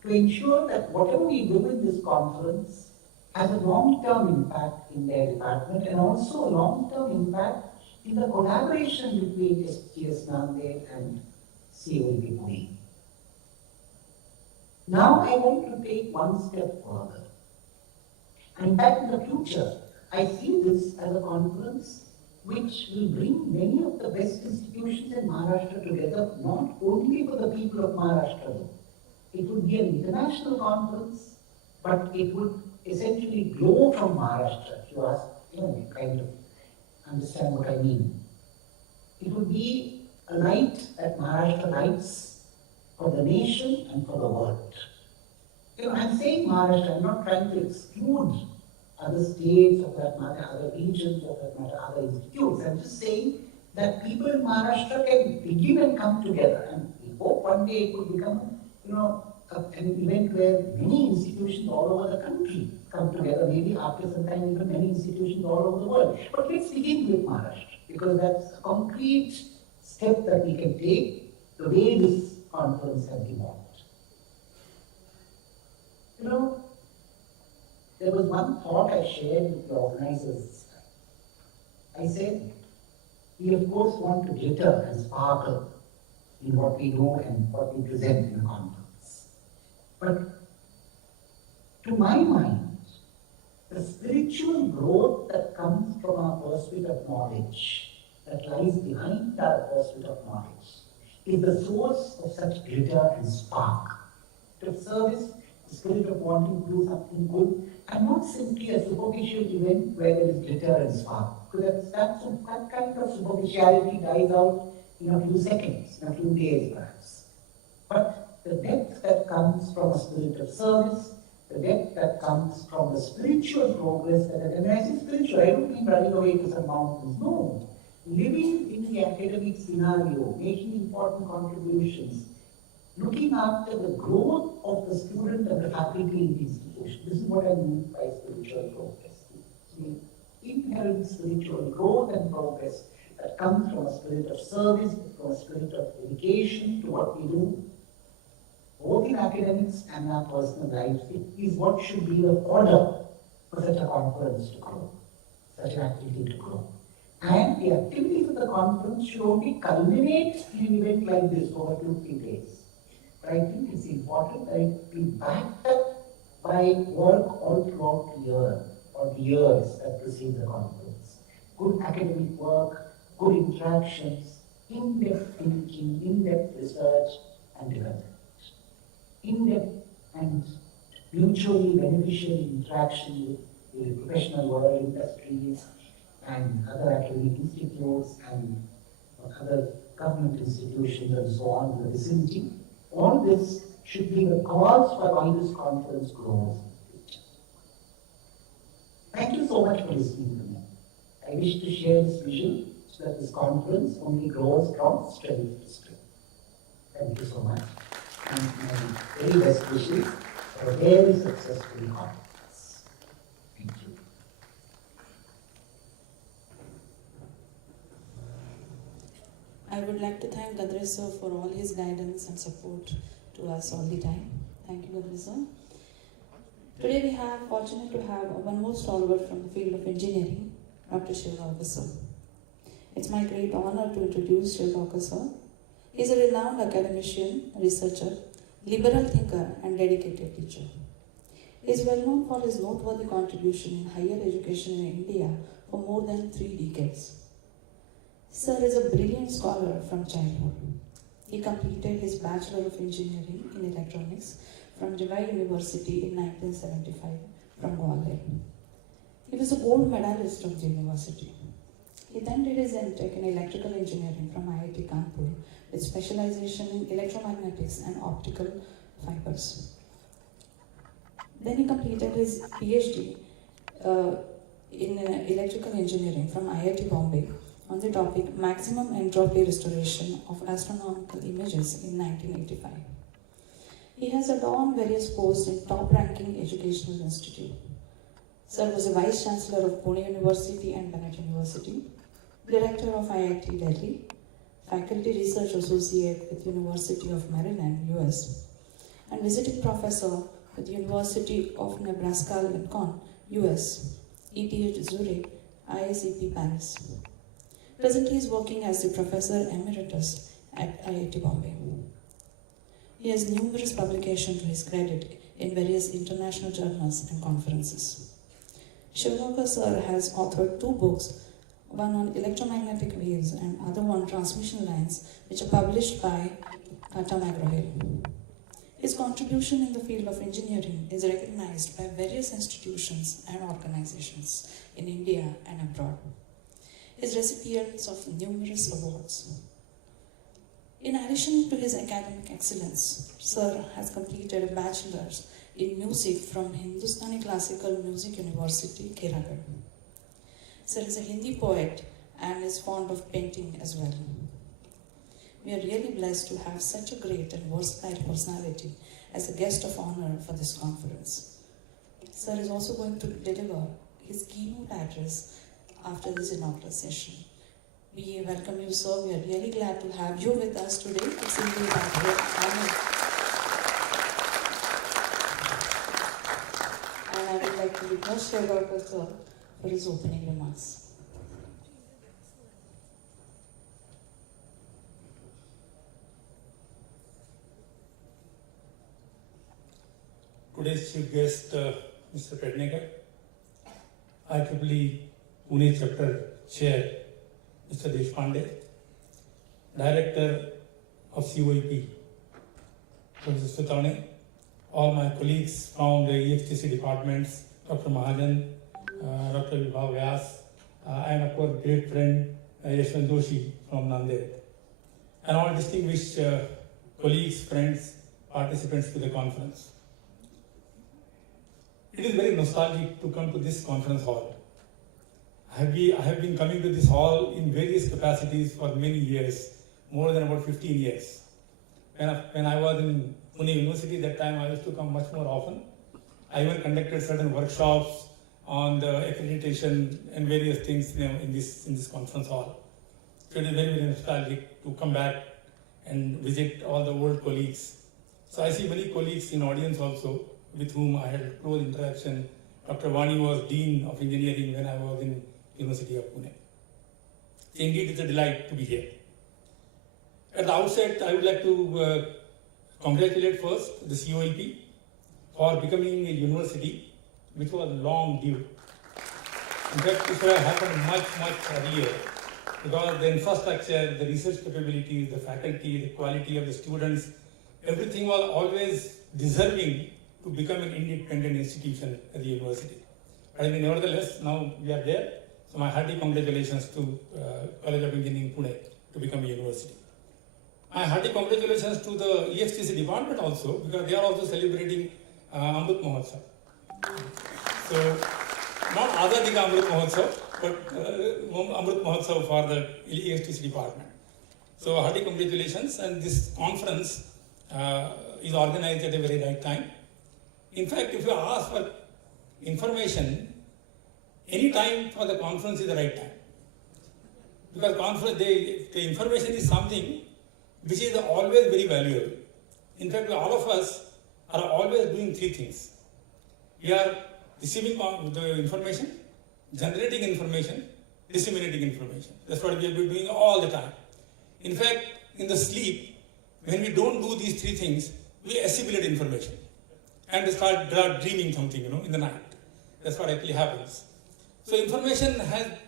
to ensure that whatever we do in this conference has a long-term impact in their department and also a long-term impact in the collaboration between SGS Nanded and COEP Pune. Now I want to take one step further. And in fact, in the future, I see this as a conference which will bring many of the best institutions in Maharashtra together, not only for the people of Maharashtra. It would be an international conference, but it would essentially glow from Maharashtra, if you ask, kind of understand what I mean. It would be a night that Maharashtra lights for the nation and for the world. I'm saying Maharashtra, I'm not trying to exclude other states, or that matter, other regions, or that matter, other institutes. I'm just saying that people in Maharashtra can begin and come together, and we hope one day it could become, an event where many institutions all over the country come together, maybe after some time even many institutions all over the world. But let's begin with Maharashtra, because that's a concrete step that we can take the way this conference has evolved. There was one thought I shared with the organizers. I said, we of course want to glitter and sparkle in what we do and what we present in the conference. But to my mind, the spiritual growth that comes from our pursuit of knowledge, that lies behind our pursuit of knowledge, is the source of such glitter and spark, to service the spirit of wanting to do something good, and not simply a superficial event where there is glitter and spark. Because that kind of superficiality dies out in a few seconds, in a few days perhaps. But the depth that comes from a spirit of service, the depth that comes from the spiritual progress, and when I say spiritual, I don't mean running away to some mountains, no. Living in the academic scenario, making important contributions, looking after the growth of the student and the faculty in the institution. This is what I mean by spiritual progress. The inherent spiritual growth and progress that comes from a spirit of service, from a spirit of dedication to what we do, both in academics and our personal lives, is what should be the order for such a conference to grow, such an activity to grow. And the activities of the conference should only culminate in an event like this over 2-3 days. But I think it's important that it be backed up by work all throughout the year, or the years that precede the conference. Good academic work, good interactions, in-depth thinking, in-depth research and development. In-depth and mutually beneficial interaction with the professional world, industries, and other academic institutes and other government institutions and so on in the vicinity. All this should be the cause for why this conference grows. Thank you so much for listening to me. I wish to share this vision so that this conference only grows from strength to strength. Thank you so much. And my very best wishes for a very successful conference. Thank you. I would like to thank Gadre sir for all his guidance and support to us all the time. Thank you, Gadre sir. Today we are fortunate to have one more stalwart from the field of engineering, Dr. Shivgaonkar sir. It's my great honor to introduce Shivgaonkar sir. He is a renowned academician, researcher, liberal thinker and dedicated teacher. He is well known for his noteworthy contribution in higher education in India for more than 3 decades. Sir is a brilliant scholar from childhood. He completed his Bachelor of Engineering in Electronics from Jawai University in 1975 from Gwalior. He was a gold medalist of the university. He then did his MTech in Electrical Engineering from IIT Kanpur with specialization in electromagnetics and optical fibers. Then he completed his PhD in Electrical Engineering from IIT Bombay on the topic Maximum Entropy Restoration of Astronomical Images in 1985. He has adorned various posts in top-ranking educational institutes. Sir was a Vice Chancellor of Pune University and Bennett University, Director of IIT Delhi, Faculty Research Associate with University of Maryland, US, and Visiting Professor with University of Nebraska-Lincoln, US, ETH Zurich, ISEP Paris. Presently he is working as the Professor Emeritus at IIT Bombay. He has numerous publications to his credit in various international journals and conferences. Shivgaonkar sir has authored 2 books, one on electromagnetic waves and other on transmission lines, which are published by Tata McGraw-Hill. His contribution in the field of engineering is recognized by various institutions and organizations in India and abroad. His recipients of numerous awards. In addition to his academic excellence, Sir has completed a bachelor's in music from Hindustani Classical Music University, Keragal. Sir is a Hindi poet and is fond of painting as well. We are really blessed to have such a great and versatile personality as a guest of honor for this conference. Sir is also going to deliver his keynote address after this inaugural session. We welcome you, sir. We are really glad to have you with us today. It's indeed a great honor. And I would like to request Shivgaonkar sir for his opening remarks. Today's chief guest, Mr. Ped Nicholson, IEEE Pune Chapter Chair, Mr. Deshpande, Director of COEP, Professor Sutane, all my colleagues from the EXTC departments, Dr. Mahajan, Dr. Vibhav Vyas, and of course great friend Yashwant Doshi from Nanded, and all distinguished colleagues, friends, participants to the conference. It is very nostalgic to come to this conference hall. I have been coming to this hall in various capacities for many years, more than about 15 years. When I was in Pune University, that time I used to come much more often. I even conducted certain workshops on the accreditation and various things in this conference hall. So it is very, very nostalgic to come back and visit all the old colleagues. So I see many colleagues in audience also, with whom I had close interaction. Dr. Vani was Dean of Engineering when I was in University of Pune. So indeed, it's a delight to be here. At the outset, I would like to congratulate first the COEP for becoming a university which was long due. In fact, it should have happened much, much earlier, because the infrastructure, the research capabilities, the faculty, the quality of the students, everything was always deserving to become an independent institution at the university. But nevertheless, now we are there. So my hearty congratulations to College of Engineering Pune to become a university. My hearty congratulations to the EXTC department also, because they are also celebrating Amrit Mahotsav. So not Azadi Ka Amrit Mahotsav, but Amrit Mahotsav for the EXTC department. So hearty congratulations, and this conference is organized at a very right time. In fact, if you ask for information, any time for the conference is the right time. Because conference, the information is something which is always very valuable. In fact, all of us are always doing three things. We are receiving the information, generating information, disseminating information. That's what we have been doing all the time. In fact, in the sleep, when we don't do these three things, we assimilate information and start dreaming something, in the night. That's what actually happens. So information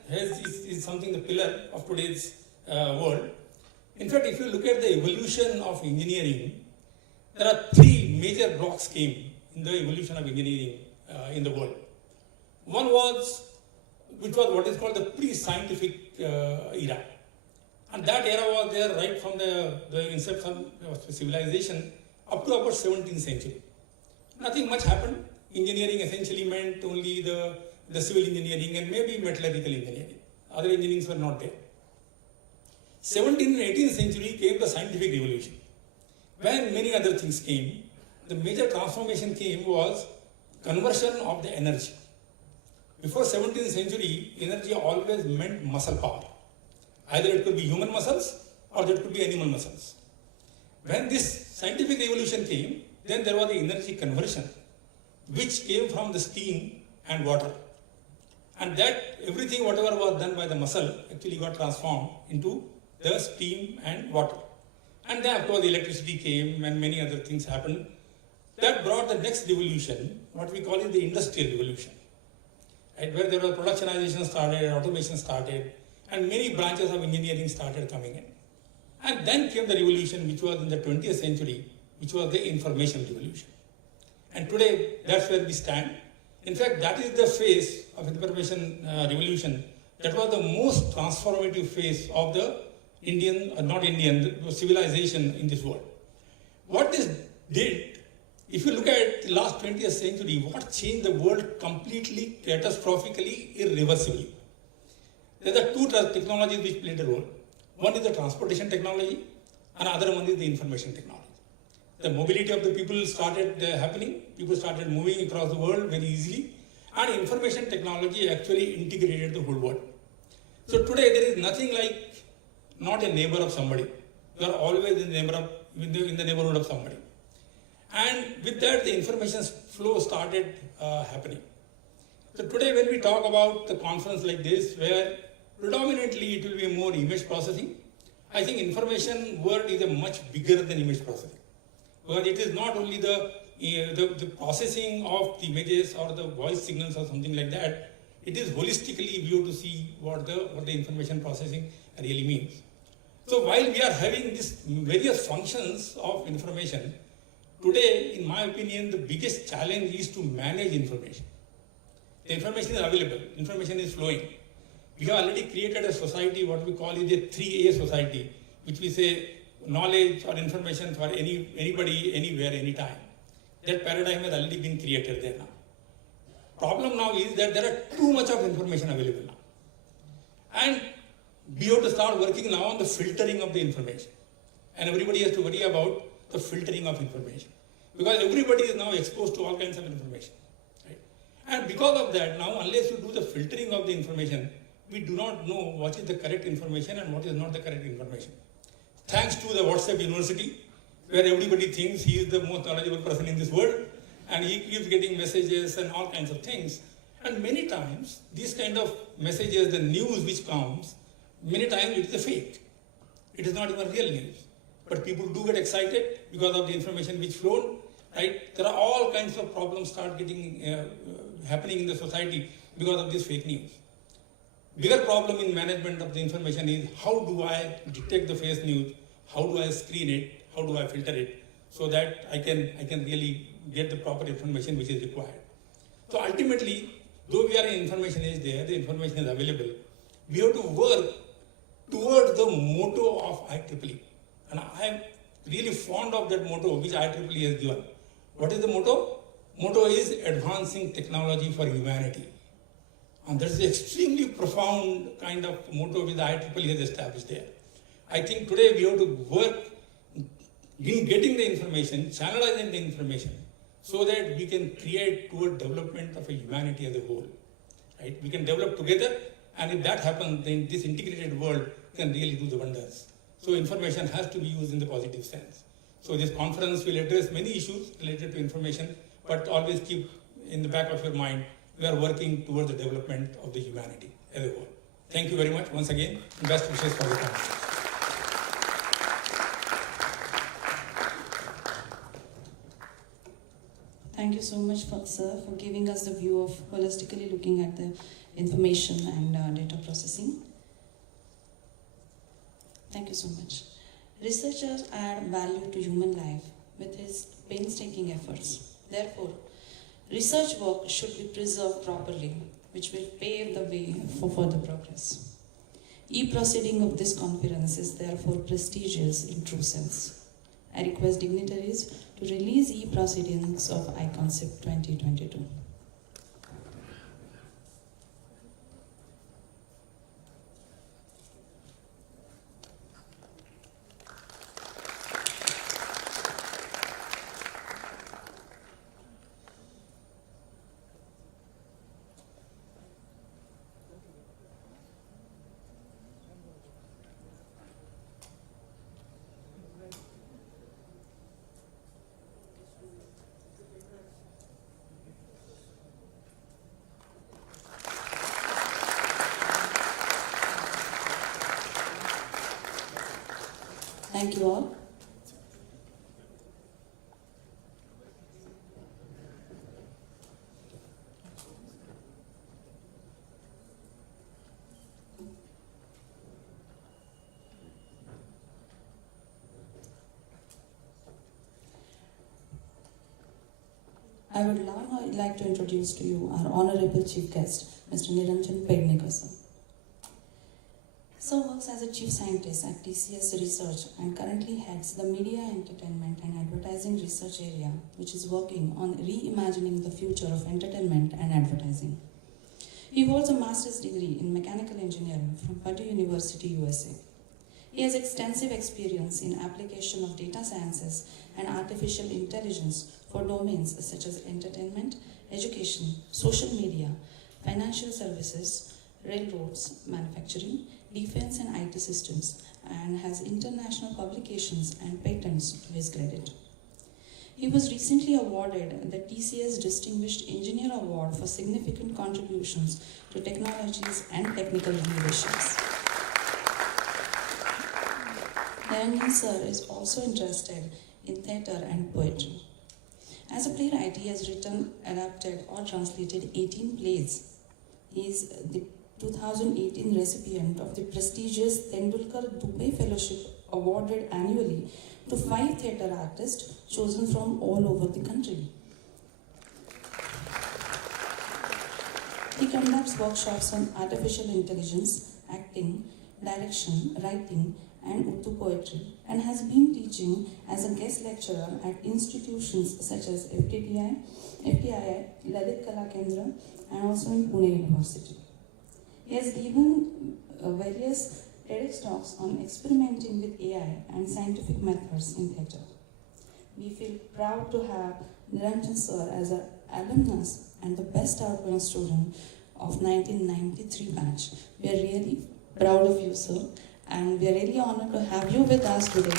is something, the pillar of today's world. In fact, if you look at the evolution of engineering, there are three major blocks came in the evolution of engineering in the world. One was, which was what is called the pre-scientific era. And that era was there right from the inception of civilization up to about 17th century. Nothing much happened. Engineering essentially meant only the civil engineering and maybe metallurgical engineering. Other engineers were not there. 17th and 18th century came the scientific revolution. When many other things came, the major transformation came was conversion of the energy. Before 17th century, energy always meant muscle power. Either it could be human muscles or it could be animal muscles. When this scientific revolution came, then there was the energy conversion, which came from the steam and water. And that everything, whatever was done by the muscle, actually got transformed into the steam and water. And then, of course, the electricity came and many other things happened. That brought the next revolution, what we call it the industrial revolution, right? Where there was productionization started, automation started, and many branches of engineering started coming in. And then came the revolution, which was in the 20th century, which was the information revolution. And today, that's where we stand. In fact, that is the phase of information revolution. That was the most transformative phase of the the civilization in this world. What this did, if you look at the last 20th century, what changed the world completely, catastrophically, irreversibly? There are two technologies which played a role. One is the transportation technology, and the other one is the information technology. The mobility of the people started happening, people started moving across the world very easily, and information technology actually integrated the whole world. So today there is nothing like not a neighbor of somebody. You are always in the neighborhood of somebody. And with that, the information flow started happening. So today when we talk about the conference like this, where predominantly it will be more image processing, I think information world is a much bigger than image processing. Because it is not only the processing of the images or the voice signals or something like that, it is holistically viewed to see what the information processing really means. So while we are having these various functions of information, Today, in my opinion, the biggest challenge is to manage information. The information is available, information is flowing. We have already created a society, what we call is a 3A society, which we say knowledge or information for anybody, anywhere, anytime. That paradigm has already been created there now. Problem now is that there are too much of information available now. And we have to start working now on the filtering of the information. And everybody has to worry about the filtering of information. Because everybody is now exposed to all kinds of information. Right? And because of that, now unless you do the filtering of the information, we do not know what is the correct information and what is not the correct information. Thanks to the WhatsApp University, where everybody thinks he is the most knowledgeable person in this world, and he keeps getting messages and all kinds of things. And many times, these kind of messages, the news which comes, many times it is a fake. It is not even real news. But people do get excited because of the information which flowed, right? There are all kinds of problems start getting happening in the society because of this fake news. Bigger problem in management of the information is how do I detect the fake news, how do I screen it, how do I filter it, so that I can really get the proper information which is required. So ultimately, though we are in information age there, the information is available, we have to work towards the motto of IEEE. And I am really fond of that motto which IEEE has given. What is the motto? Motto is advancing technology for humanity. And that is an extremely profound kind of motto which the IEEE has established there. I think today we have to work in getting the information, channelizing the information, so that we can create toward development of a humanity as a whole. Right? We can develop together, and if that happens, then this integrated world can really do the wonders. So information has to be used in the positive sense. So this conference will address many issues related to information, but always keep in the back of your mind, we are working towards the development of the humanity as a whole. Thank you very much once again, and best wishes for the conference. Thank you so much, sir, for giving us the view of holistically looking at the information and data processing. Thank you so much. Researchers add value to human life with his painstaking efforts. Therefore, research work should be preserved properly, which will pave the way for further progress. E-proceeding of this conference is therefore prestigious in true sense. I request dignitaries to release e-proceedings of ICon-SIP 2022. Thank you all. I would now like to introduce to you our Honorable Chief Guest, Mr. Niranjan Ped Nicholson. Sir works as a Chief Scientist at TCS Research and currently heads the Media, Entertainment and Advertising Research Area, which is working on reimagining the future of entertainment and advertising. He holds a master's degree in mechanical engineering from Purdue University, USA. He has extensive experience in application of data sciences and artificial intelligence for domains such as entertainment, education, social media, financial services, railroads, manufacturing, defense and IT systems, and has international publications and patents to his credit. He was recently awarded the TCS Distinguished Engineer Award for significant contributions to technologies and technical innovations. Niranjan sir is also interested in theatre and poetry. As a playwright, he has written, adapted or translated 18 plays. He is the 2018 recipient of the prestigious Tendulkar Dubey Fellowship awarded annually to 5 theatre artists chosen from all over the country. He conducts workshops on artificial intelligence, acting, direction, writing, and Urdu poetry, and has been teaching as a guest lecturer at institutions such as FTII, Lalit Kala Kendra, and also in Pune University. He has given various TEDx talks on experimenting with AI and scientific methods in theatre. We feel proud to have Niranjan sir as an alumnus and the best outgoing student of 1993 batch. We are really proud of you, sir, and we are really honored to have you with us today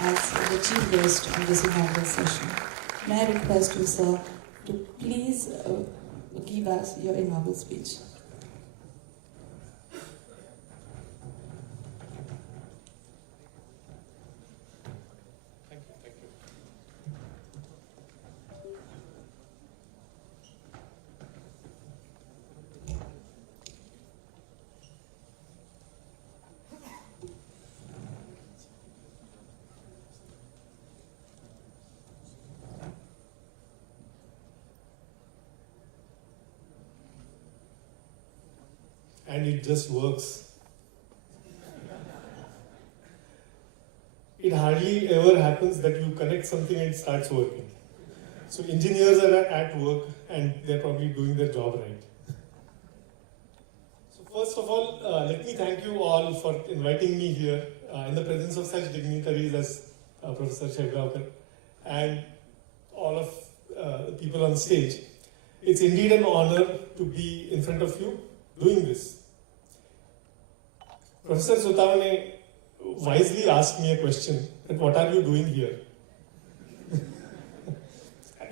as the chief guest of this inaugural session. May I request you, sir, to please give us your inaugural speech. And it just works. It hardly ever happens that you connect something and it starts working. So engineers are at work and they're probably doing their job right. So first of all, let me thank you all for inviting me here in the presence of such dignitaries as Professor Shevgaonkar and all of the people on stage. It's indeed an honor to be in front of you doing this. Professor Sutavane wisely asked me a question, that what are you doing here?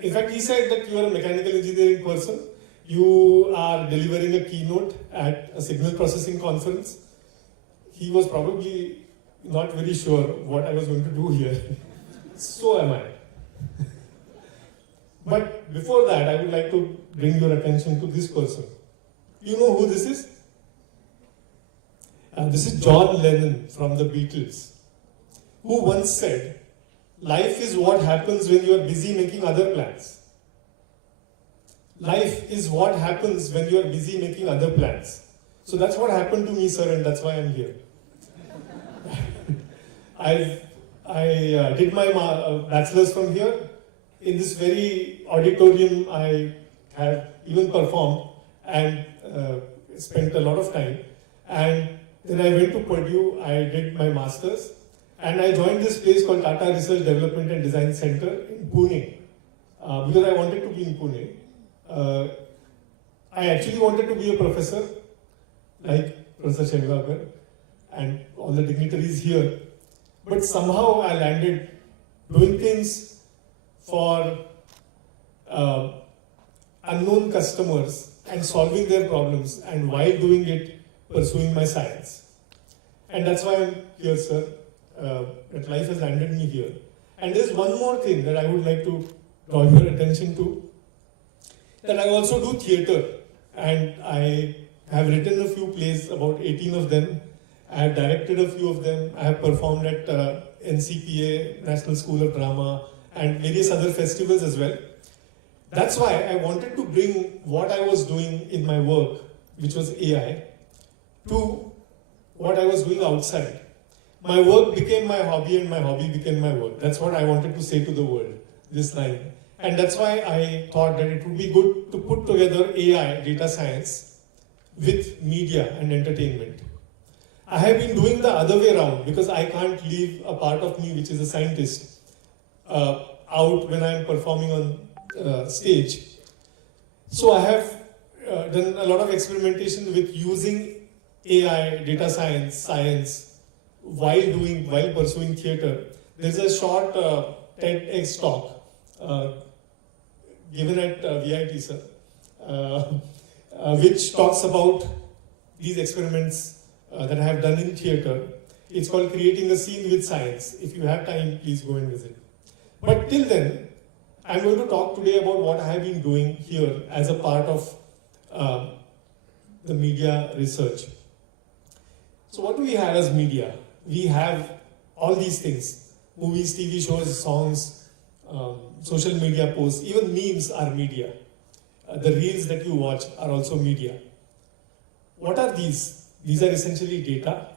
In fact, he said that you are a mechanical engineering person, you are delivering a keynote at a signal processing conference. He was probably not very sure what I was going to do here. So am I. But before that, I would like to bring your attention to this person. You know who this is? This is John Lennon from the Beatles, who once said, life is what happens when you are busy making other plans. Life is what happens when you are busy making other plans. So that's what happened to me, sir, and that's why I'm here. I did my bachelor's from here. In this very auditorium, I have even performed and spent a lot of time. And then I went to Purdue, I did my master's, and I joined this place called Tata Research Development and Design Center in Pune, because I wanted to be in Pune. I actually wanted to be a professor, like Professor Shevgaonkar and all the dignitaries here, but somehow I landed doing things for unknown customers and solving their problems, and while doing it, pursuing my science. And that's why I'm here, sir, that life has landed me here. And there's one more thing that I would like to draw your attention to, that I also do theatre, and I have written a few plays, about 18 of them. I have directed a few of them. I have performed at NCPA, National School of Drama, and various other festivals as well. That's why I wanted to bring what I was doing in my work, which was AI, to what I was doing outside. My work became my hobby and my hobby became my work. That's what I wanted to say to the world, this line. And that's why I thought that it would be good to put together AI, data science, with media and entertainment. I have been doing the other way around because I can't leave a part of me, which is a scientist, out when I'm performing on stage. So I have done a lot of experimentation with using AI, data science, while pursuing theatre. There's a short TEDx talk given at VIT, sir, which talks about these experiments that I have done in theatre. It's called Creating a Scene with Science. If you have time, please go and visit. But till then, I'm going to talk today about what I have been doing here as a part of the media research. So what do we have as media? We have all these things. movies, TV shows, songs, social media posts, even memes are media. The reels that you watch are also media. What are these? These are essentially data.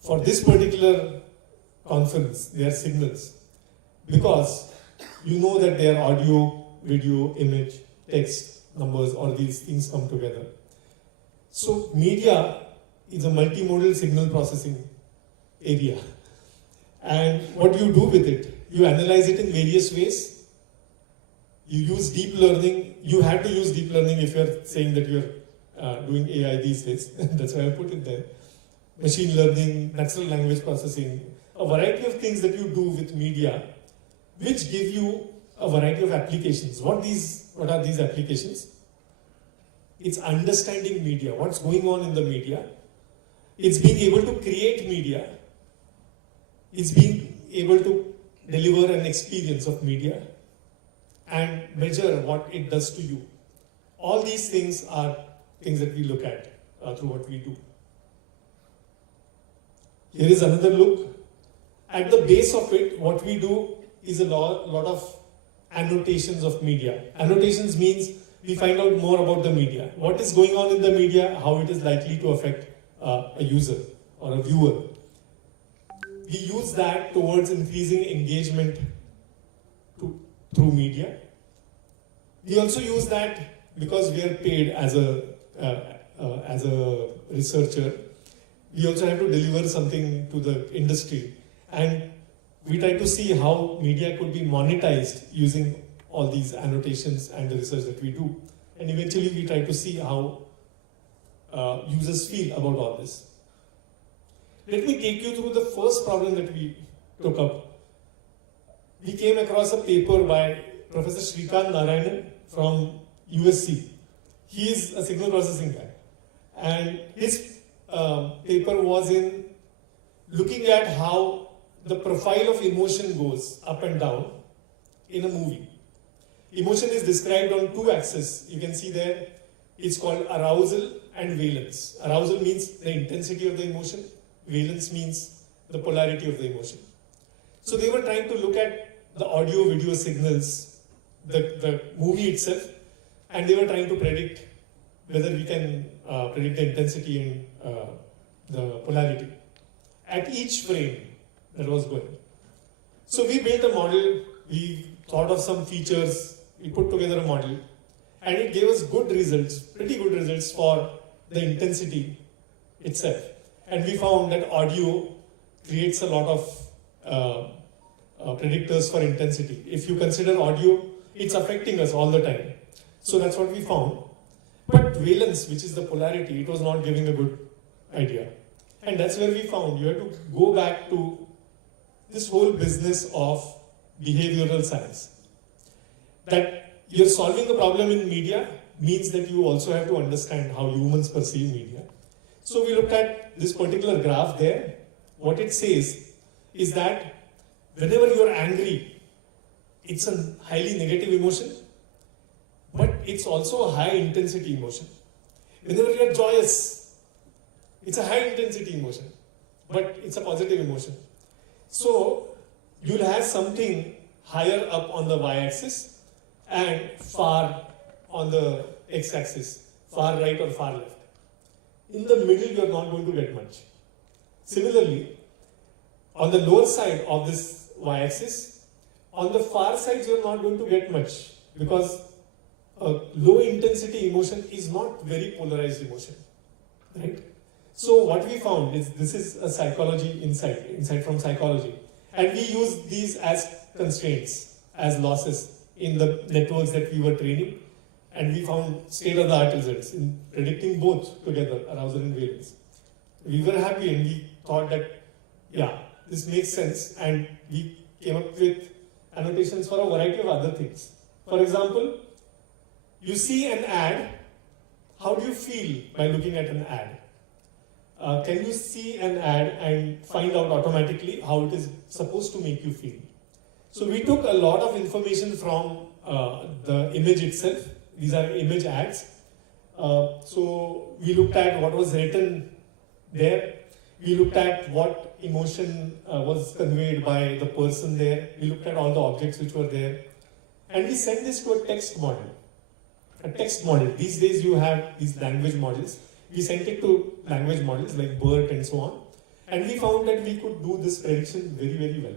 For this particular conference, they are signals. Because you know that they are audio, video, image, text, numbers, all these things come together. So media is a multimodal signal processing area. And what do you do with it? You analyze it in various ways. You use deep learning. You have to use deep learning if you're saying that you're doing AI these days. That's why I put it there. Machine learning, natural language processing, a variety of things that you do with media, which give you a variety of applications. What are these applications? It's understanding media, what's going on in the media. It's being able to create media. It's being able to deliver an experience of media and measure what it does to you. All these things are things that we look at through what we do. Here is another look. At the base of it, what we do is a lot of annotations of media. Annotations means we find out more about the media. What is going on in the media, how it is likely to affect a user or a viewer. We use that towards increasing engagement through media. We also use that because we are paid as a researcher. We also have to deliver something to the industry, and we try to see how media could be monetized using all these annotations and the research that we do. And eventually we try to see how users feel about all this. Let me take you through the first problem that we took up. We came across a paper by Professor Shrikant Narayanan from USC. He is a signal processing guy. And his paper was in looking at how the profile of emotion goes up and down in a movie. Emotion is described on two axes. You can see there, it's called arousal and valence. Arousal means the intensity of the emotion. Valence means the polarity of the emotion. So they were trying to look at the audio video signals, the movie itself, and they were trying to predict whether we can predict the intensity and the polarity at each frame that was going. So we built a model, we thought of some features, we put together a model, and it gave us good results, pretty good results for the intensity itself. And we found that audio creates a lot of predictors for intensity. If you consider audio, it's affecting us all the time. So that's what we found. But valence, which is the polarity, it was not giving a good idea. And that's where we found you have to go back to this whole business of behavioral science. That you're solving a problem in media means that you also have to understand how humans perceive media. So we looked at this particular graph there. What it says is that whenever you're angry, it's a highly negative emotion, but it's also a high intensity emotion. Whenever you're joyous, it's a high intensity emotion, but it's a positive emotion. So you'll have something higher up on the y-axis and far on the x-axis, far right or far left. In the middle, you're not going to get much. Similarly, on the lower side of this y-axis, on the far side, you're not going to get much because a low intensity emotion is not very polarized emotion, right? So what we found is this is a psychology insight from psychology. And we use these as constraints, as losses in the networks that we were training. And we found state-of-the-art results in predicting both together, arousal and valence. We were happy and we thought that, yeah, this makes sense. And we came up with annotations for a variety of other things. For example, you see an ad. How do you feel by looking at an ad? Can you see an ad and find out automatically how it is supposed to make you feel? So we took a lot of information from the image itself. These are image ads. So we looked at what was written there. We looked at what emotion was conveyed by the person there. We looked at all the objects which were there. And we sent this to a text model. A text model. These days you have these language models. We sent it to language models like BERT and so on. And we found that we could do this prediction very, very well.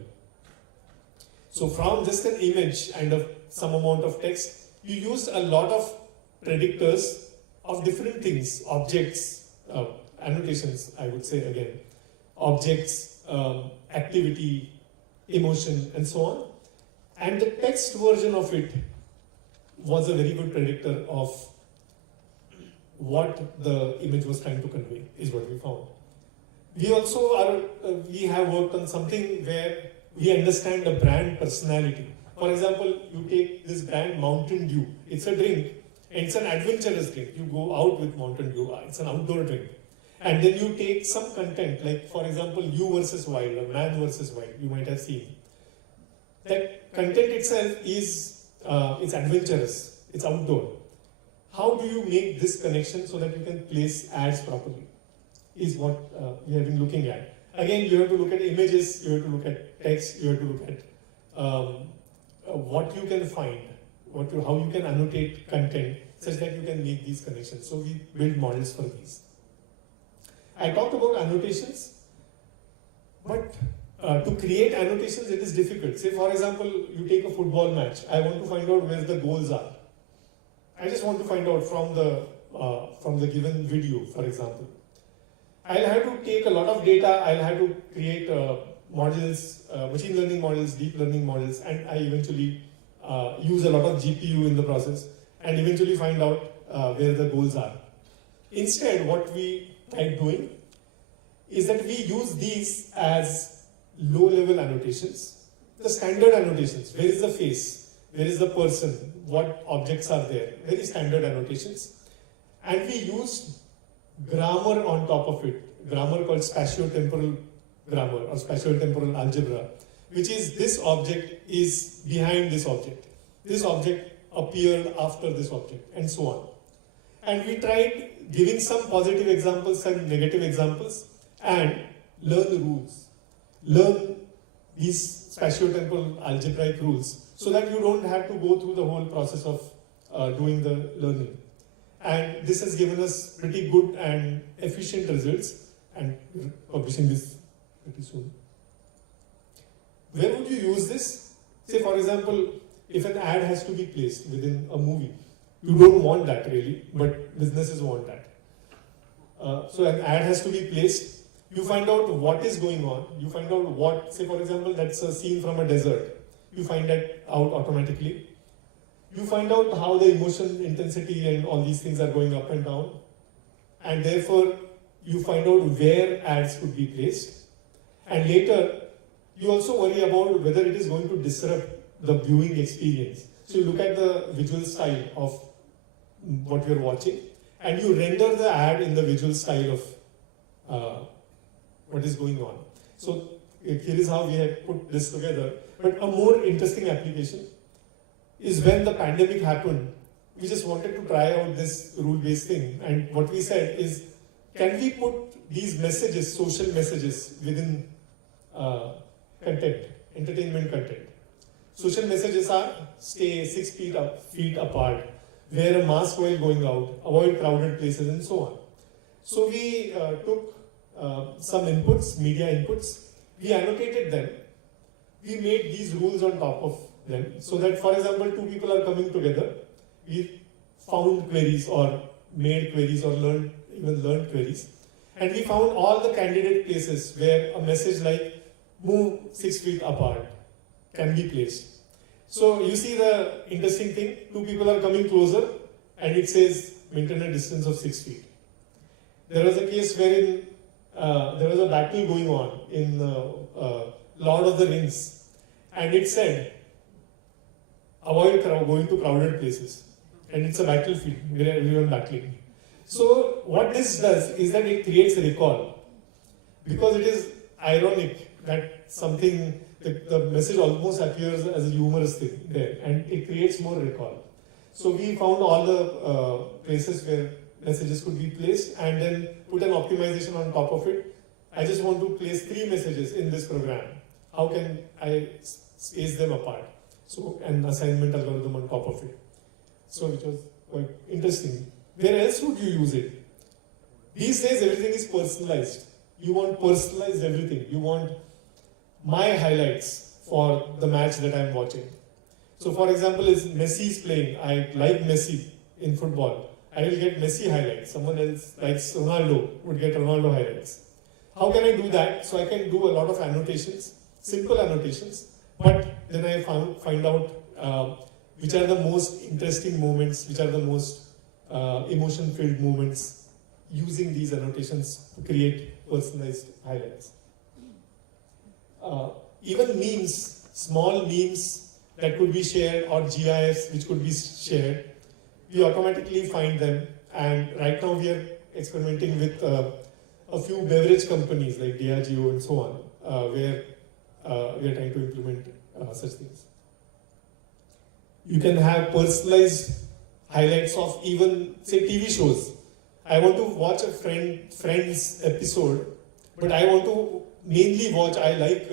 So from just an image and some amount of text, you used a lot of predictors of different things, objects, annotations, I would say again, objects, activity, emotion, and so on. And the text version of it was a very good predictor of what the image was trying to convey, is what we found. We also we have worked on something where we understand the brand personality. For example, you take this brand Mountain Dew. It's a drink, and it's an adventurous drink. You go out with Mountain Dew. It's an outdoor drink. And then you take some content, like for example, you versus wild or man versus wild, you might have seen. That content itself is it's adventurous, it's outdoor. How do you make this connection so that you can place ads properly? Is what we have been looking at. Again, you have to look at images, you have to look at text, you have to look at what you can find, how you can annotate content such that you can make these connections. So we build models for these. I talked about annotations, but to create annotations it is difficult. Say for example, you take a football match. I want to find out where the goals are. I just want to find out from the given video, for example. I'll have to take a lot of data, I'll have to create models, machine learning models, deep learning models, and I eventually use a lot of GPU in the process and eventually find out where the goals are. Instead, what we tried doing is that we use these as low-level annotations, the standard annotations. Where is the face? Where is the person? What objects are there? Very standard annotations. And we used grammar on top of it, grammar called spatio-temporal grammar or spatio-temporal algebra, which is this object is behind this object. This object appeared after this object, and so on. And we tried giving some positive examples and negative examples and learn the rules. Learn these spatio-temporal algebraic rules so that you don't have to go through the whole process of doing the learning. And this has given us pretty good and efficient results, and we're publishing this pretty soon. Where would you use this? Say for example, if an ad has to be placed within a movie, you don't want that really, but businesses want that. So an ad has to be placed. You find out what is going on. You find out what, say for example, that's a scene from a desert. You find that out automatically. You find out how the emotion intensity and all these things are going up and down. And therefore, you find out where ads could be placed. And later, you also worry about whether it is going to disrupt the viewing experience. So you look at the visual style of what you're watching, and you render the ad in the visual style of what is going on. So here is how we have put this together. But a more interesting application is when the pandemic happened, we just wanted to try out this rule-based thing. And what we said is, can we put these messages, social messages, within content, entertainment content? Social messages are stay 6 feet apart, wear a mask while going out, avoid crowded places, and so on. So we took some inputs, media inputs, we annotated them, we made these rules on top of them, so that, for example, two people are coming together, we found queries or made queries or learned queries, and we found all the candidate places where a message like move 6 feet apart can be placed. So you see the interesting thing, two people are coming closer and it says maintain a distance of 6 feet. There was a case wherein there was a battle going on in Lord of the Rings, and it said avoid going to crowded places, and it's a battlefield where everyone battling. So what this does is that it creates a recall, because it is ironic that something, the message almost appears as a humorous thing there, and it creates more recall. So we found all the places where messages could be placed and then put an optimization on top of it I just want to place 3 messages in this program. How can I space them apart? So an assignment algorithm on top of it. So which was quite interesting. Where else would you use it? These days everything is personalized. You want personalized everything. You want my highlights for the match that I'm watching. So for example, if Messi is playing, I like Messi in football, I will get Messi highlights. Someone else likes Ronaldo would get Ronaldo highlights. How can I do that? So I can do a lot of annotations, simple annotations, but then I find out which are the most interesting moments, which are the most emotion-filled moments, using these annotations to create personalized highlights. Even memes, small memes that could be shared, or GIFs which could be shared, we automatically find them. And right now we are experimenting with a few beverage companies like Diageo and so on, where we are trying to implement such things. You can have personalized highlights of even, say, TV shows. I want to watch a Friends episode, but I want to mainly watch, I like,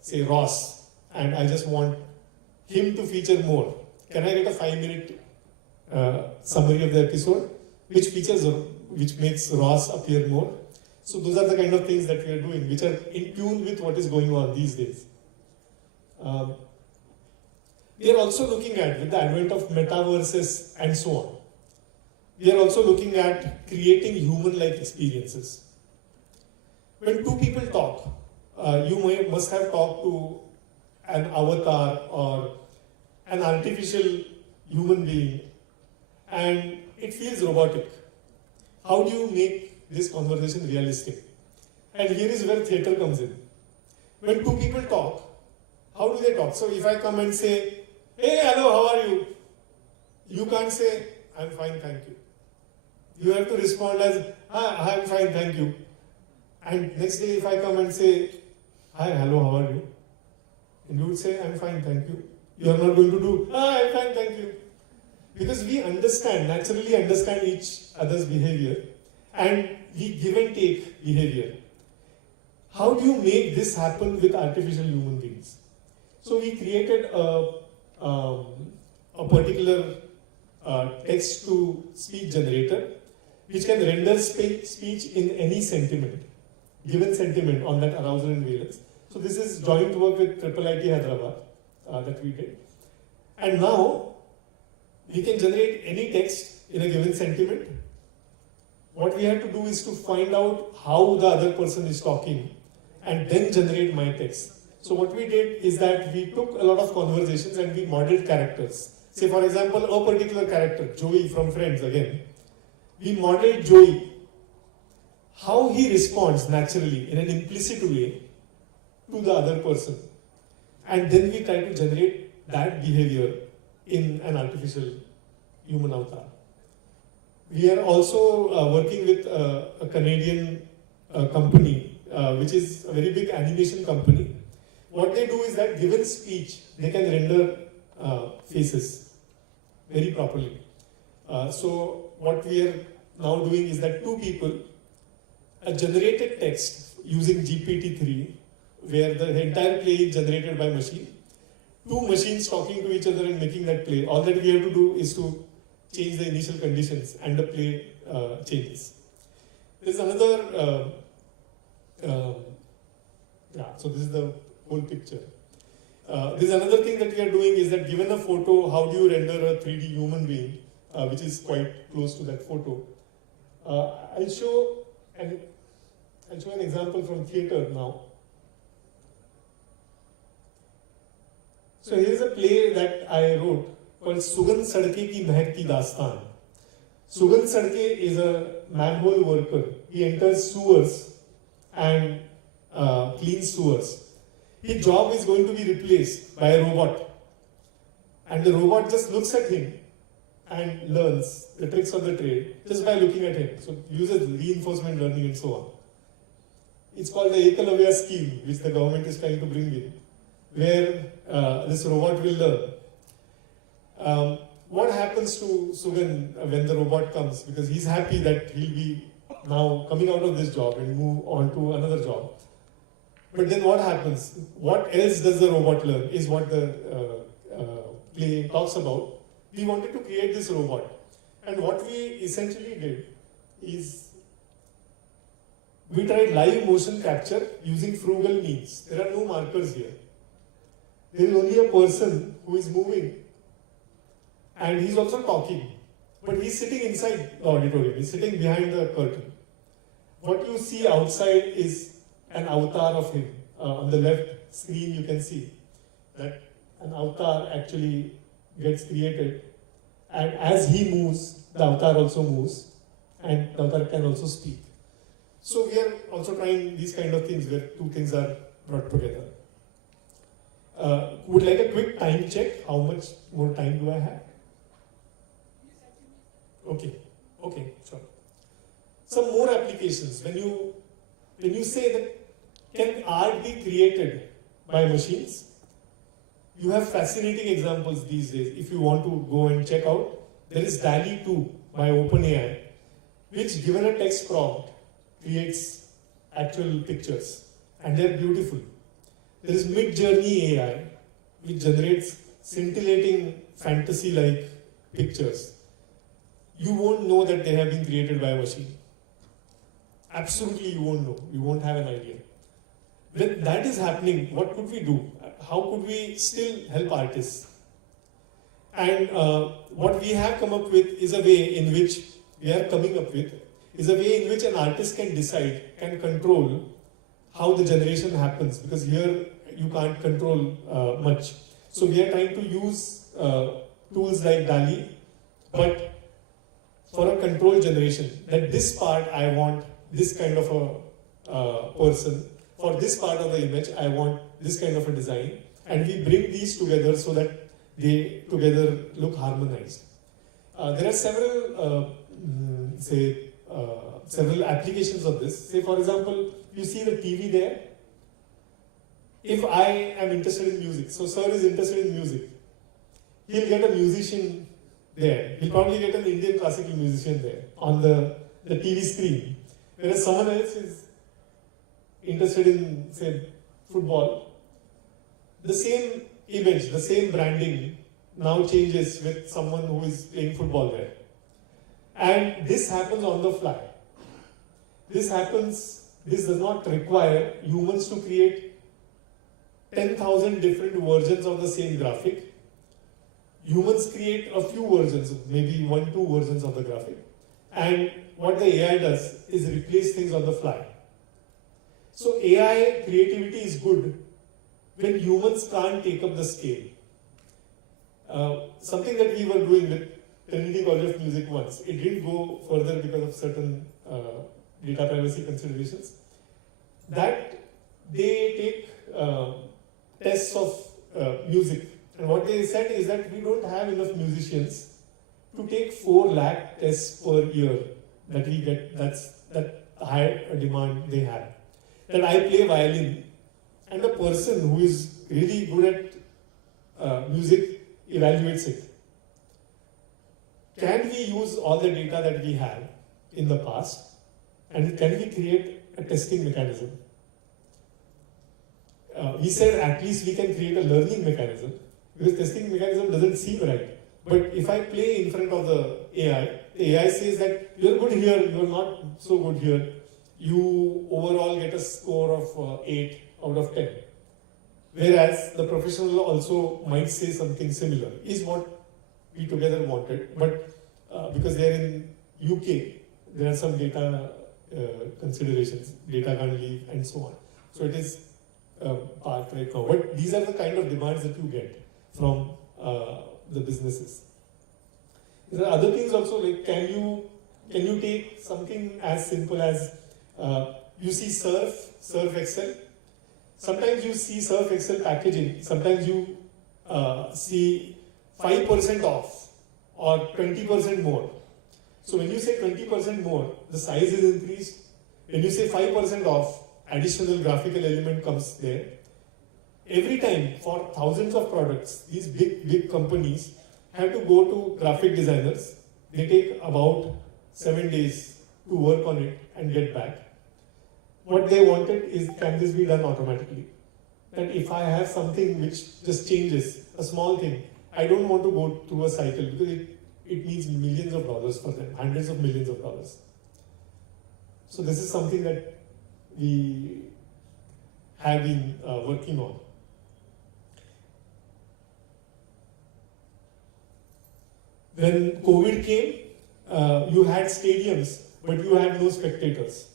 say, Ross, and I just want him to feature more. Can I get a 5-minute summary of the episode, which makes Ross appear more? So those are the kind of things that we are doing, which are in tune with what is going on these days. We are also looking at, with the advent of metaverses and so on, we are also looking at creating human-like experiences. When 2 people talk, you must have talked to an avatar or an artificial human being, and it feels robotic. How do you make this conversation realistic? And here is where theatre comes in. When 2 people talk, how do they talk? So if I come and say, hey, hello, how are you? You can't say, I'm fine, thank you. You have to respond as, hi, I'm fine, thank you. And next day if I come and say, hi, hello, how are you? And you would say, I'm fine, thank you. You are not going to do, I'm fine, thank you. Because we naturally understand each other's behavior, and we give and take behavior. How do you make this happen with artificial human beings? So we created a particular text-to-speech generator, which can render speech in any sentiment, given sentiment on that arousal and valence. So this is joint work with IIIT Hyderabad that we did. And now, we can generate any text in a given sentiment. What we have to do is to find out how the other person is talking and then generate my text. So what we did is that we took a lot of conversations and we modeled characters. Say for example, a particular character, Joey from Friends again. We modeled Joey, how he responds naturally in an implicit way to the other person. And then we try to generate that behavior in an artificial human avatar. We are also working with a Canadian company, which is a very big animation company. What they do is that given speech, they can render faces very properly. So what we are now doing is that 2 people, a generated text using GPT-3, where the entire play is generated by machine, 2 machines talking to each other and making that play. All that we have to do is to change the initial conditions and the play changes. There's another, so this is the whole picture. There's another thing that we are doing is that given a photo, how do you render a 3D human being, which is quite close to that photo. I'll show an example from theatre now. So here's a play that I wrote called Sugandh Sadke Ki Mehkti Dastan. Sugandh Sadke is a manhole worker. He enters sewers and cleans sewers. His job is going to be replaced by a robot. And the robot just looks at him and learns the tricks of the trade just by looking at him. So uses reinforcement learning and so on. It's called the Ekalavya scheme, which the government is trying to bring in, where this robot will learn. What happens to Sugandh when the robot comes? Because he's happy that he'll be now coming out of this job and move on to another job. But then what happens? What else does the robot learn is what the play talks about. We wanted to create this robot. And what we essentially did is we tried live motion capture using frugal means. There are no markers here. There is only a person who is moving and he's also talking. But he's sitting inside the auditorium, he's sitting behind the curtain. What you see outside is an avatar of him. On the left screen you can see that an avatar actually gets created, and as he moves, the avatar also moves, and the avatar can also speak. So we are also trying these kind of things where two things are brought together. Would like a quick time check. How much more time do I have? Okay, sure. Some more applications. When you say that can art be created by machines? You have fascinating examples these days. If you want to go and check out, there is DALL-E 2 by OpenAI, which given a text prompt creates actual pictures, and they're beautiful. There is Midjourney AI, which generates scintillating fantasy-like pictures. You won't know that they have been created by a machine. Absolutely you won't know. You won't have an idea. When that is happening, what could we do? How could we still help artists? And what we have come up with is a way in which an artist can decide, can control how the generation happens, because here you can't control much. So we are trying to use tools like DALL-E, but for a control generation, that this part I want this kind of a person, for this part of the image I want this kind of a design, and we bring these together so that they together look harmonized. There are several several applications of this. Say for example, you see the TV there. If I am interested in music, so sir is interested in music, he'll get a musician there. He'll probably get an Indian classical musician there on the TV screen. Whereas someone else is interested in, say, football. The same image, the same branding now changes with someone who is playing football there. And this happens on the fly. This does not require humans to create 10,000 different versions of the same graphic. Humans create a few versions, maybe 1-2 versions of the graphic. And what the AI does is replace things on the fly. So AI creativity is good when humans can't take up the scale. Something that we were doing with Trinity College of Music once, it didn't go further because of certain data privacy considerations, that they take tests of music. And what they said is that we don't have enough musicians to take 4 lakh tests per year that we get. That's that high demand they have. That I play violin, and the person who is really good at music evaluates it. Can we use all the data that we have in the past, and can we create a testing mechanism? We said at least we can create a learning mechanism, because testing mechanism doesn't seem right. But if I play in front of the AI says that you're good here, you're not so good here. You overall get a score of 8 out of 10. Whereas the professional also might say something similar, is what we together wanted. But because they're in UK, there are some data considerations, data can't leave and so on. So it is parked right now. But these are the kind of demands that you get from the businesses. There are other things also, like can you take something as simple as you see Surf Excel. Sometimes you see Surf Excel packaging. Sometimes you see 5% off or 20% more. So when you say 20% more, the size is increased. When you say 5% off, additional graphical element comes there. Every time for thousands of products, these big companies have to go to graphic designers. They take about 7 days to work on it and get back. What they wanted is, can this be done automatically? That if I have something which just changes, a small thing, I don't want to go through a cycle because it needs millions of dollars for them, hundreds of millions of dollars. So this is something that we have been working on. When COVID came, you had stadiums, but you had no spectators.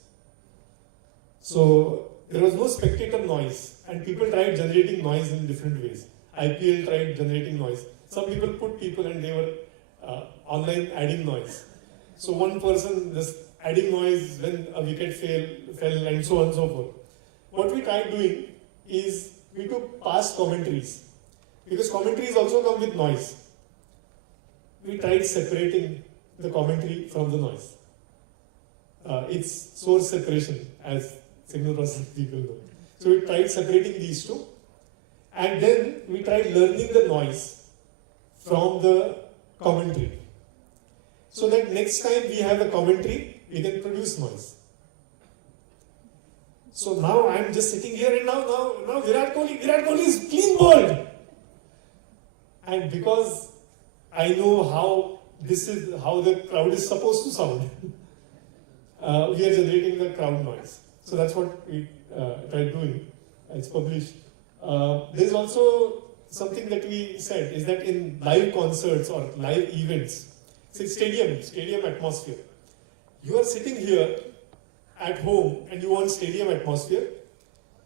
So there was no spectator noise, and people tried generating noise in different ways. IPL tried generating noise. Some people put people and they were online adding noise. So one person just adding noise when a wicket fell and so on and so forth. What we tried doing is we took past commentaries, because commentaries also come with noise. We tried separating the commentary from the noise. It's source separation, as signal processing people know. So we tried separating these two, and then we tried learning the noise from the commentary. So that next time we have a commentary, we can produce noise. So now I'm just sitting here and now Virat Kohli is clean bowled. And because I know how this is how the crowd is supposed to sound, we are generating the crowd noise. So that's what we tried doing. It's published. There's also something that we said is that in live concerts or live events, say stadium atmosphere, you are sitting here at home and you want stadium atmosphere,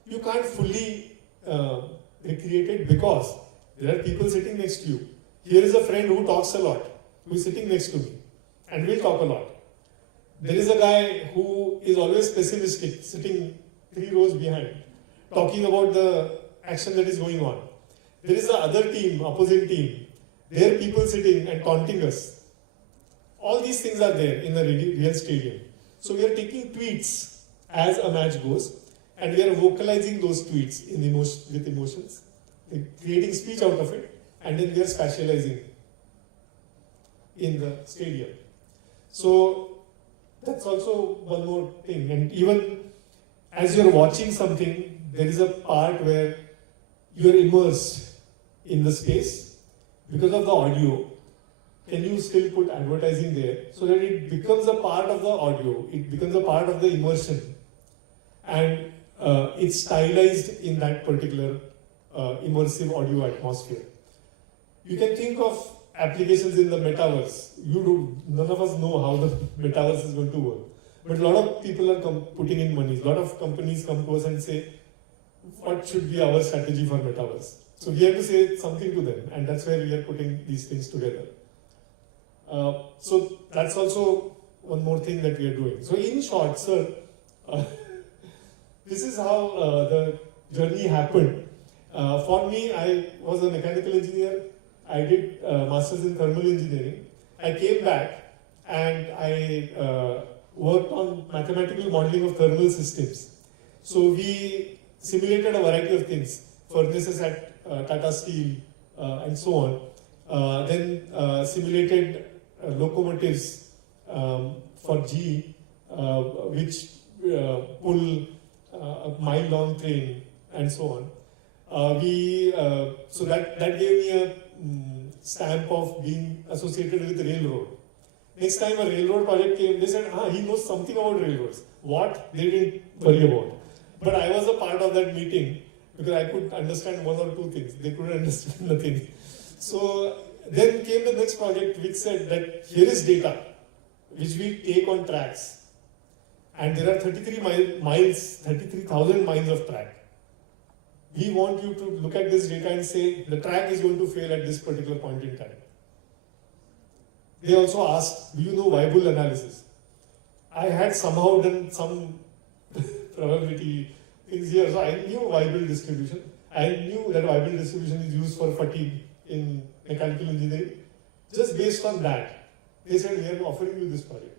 you can't fully recreate it because there are people sitting next to you. Here is a friend who talks a lot, who is sitting next to me, and will talk a lot. There is a guy who is always pessimistic, sitting 3 rows behind, talking about the action that is going on. There is the other team, opposing team. There are people sitting and taunting us. All these things are there in the real stadium. So we are taking tweets as a match goes, and we are vocalizing those tweets in with emotions, creating speech out of it, and then we are spatializing in the stadium. So that's also one more thing. And even as you're watching something, there is a part where you're immersed in the space because of the audio. Can you still put advertising there so that it becomes a part of the audio, it becomes a part of the immersion, and it's stylized in that particular immersive audio atmosphere. You can think of applications in the metaverse. None of us know how the metaverse is going to work. But a lot of people are putting in money. A lot of companies come to us and say, what should be our strategy for metaverse? So we have to say something to them, and that's where we are putting these things together. So that's also one more thing that we are doing. So in short, sir, this is how the journey happened. For me, I was a mechanical engineer. I did masters in thermal engineering. I came back and I worked on mathematical modeling of thermal systems. So we simulated a variety of things, furnaces at Tata Steel and so on. Then simulated locomotives for GE, which pull a mile-long train and so on. So that gave me a stamp of being associated with railroad. Next time a railroad project came, they said, he knows something about railroads. What? They didn't worry about. But I was a part of that meeting because I could understand one or two things. They couldn't understand nothing. So then came the next project which said that here is data which we take on tracks. And there are 33,000 miles of track. We want you to look at this data and say the track is going to fail at this particular point in time. They also asked, do you know viable analysis? I had somehow done some probability things here, so I knew viable distribution. I knew that viable distribution is used for fatigue in mechanical engineering. Just based on that, they said, we are offering you this project.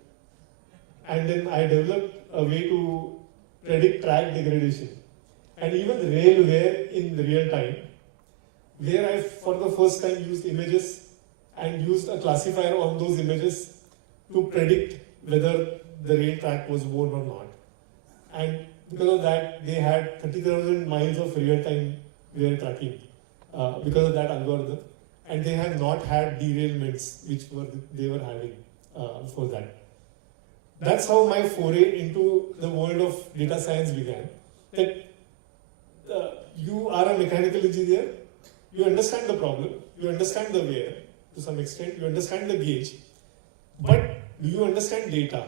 And then I developed a way to predict track degradation. And even railway in real time, where I for the first time used images and used a classifier on those images to predict whether the rail track was worn or not. And because of that, they had 30,000 miles of real-time rail tracking because of that algorithm. And they have not had derailments, which they were having before that. That's how my foray into the world of data science began. That you are a mechanical engineer, you understand the problem, you understand the where to some extent, you understand the gauge, but do you understand data?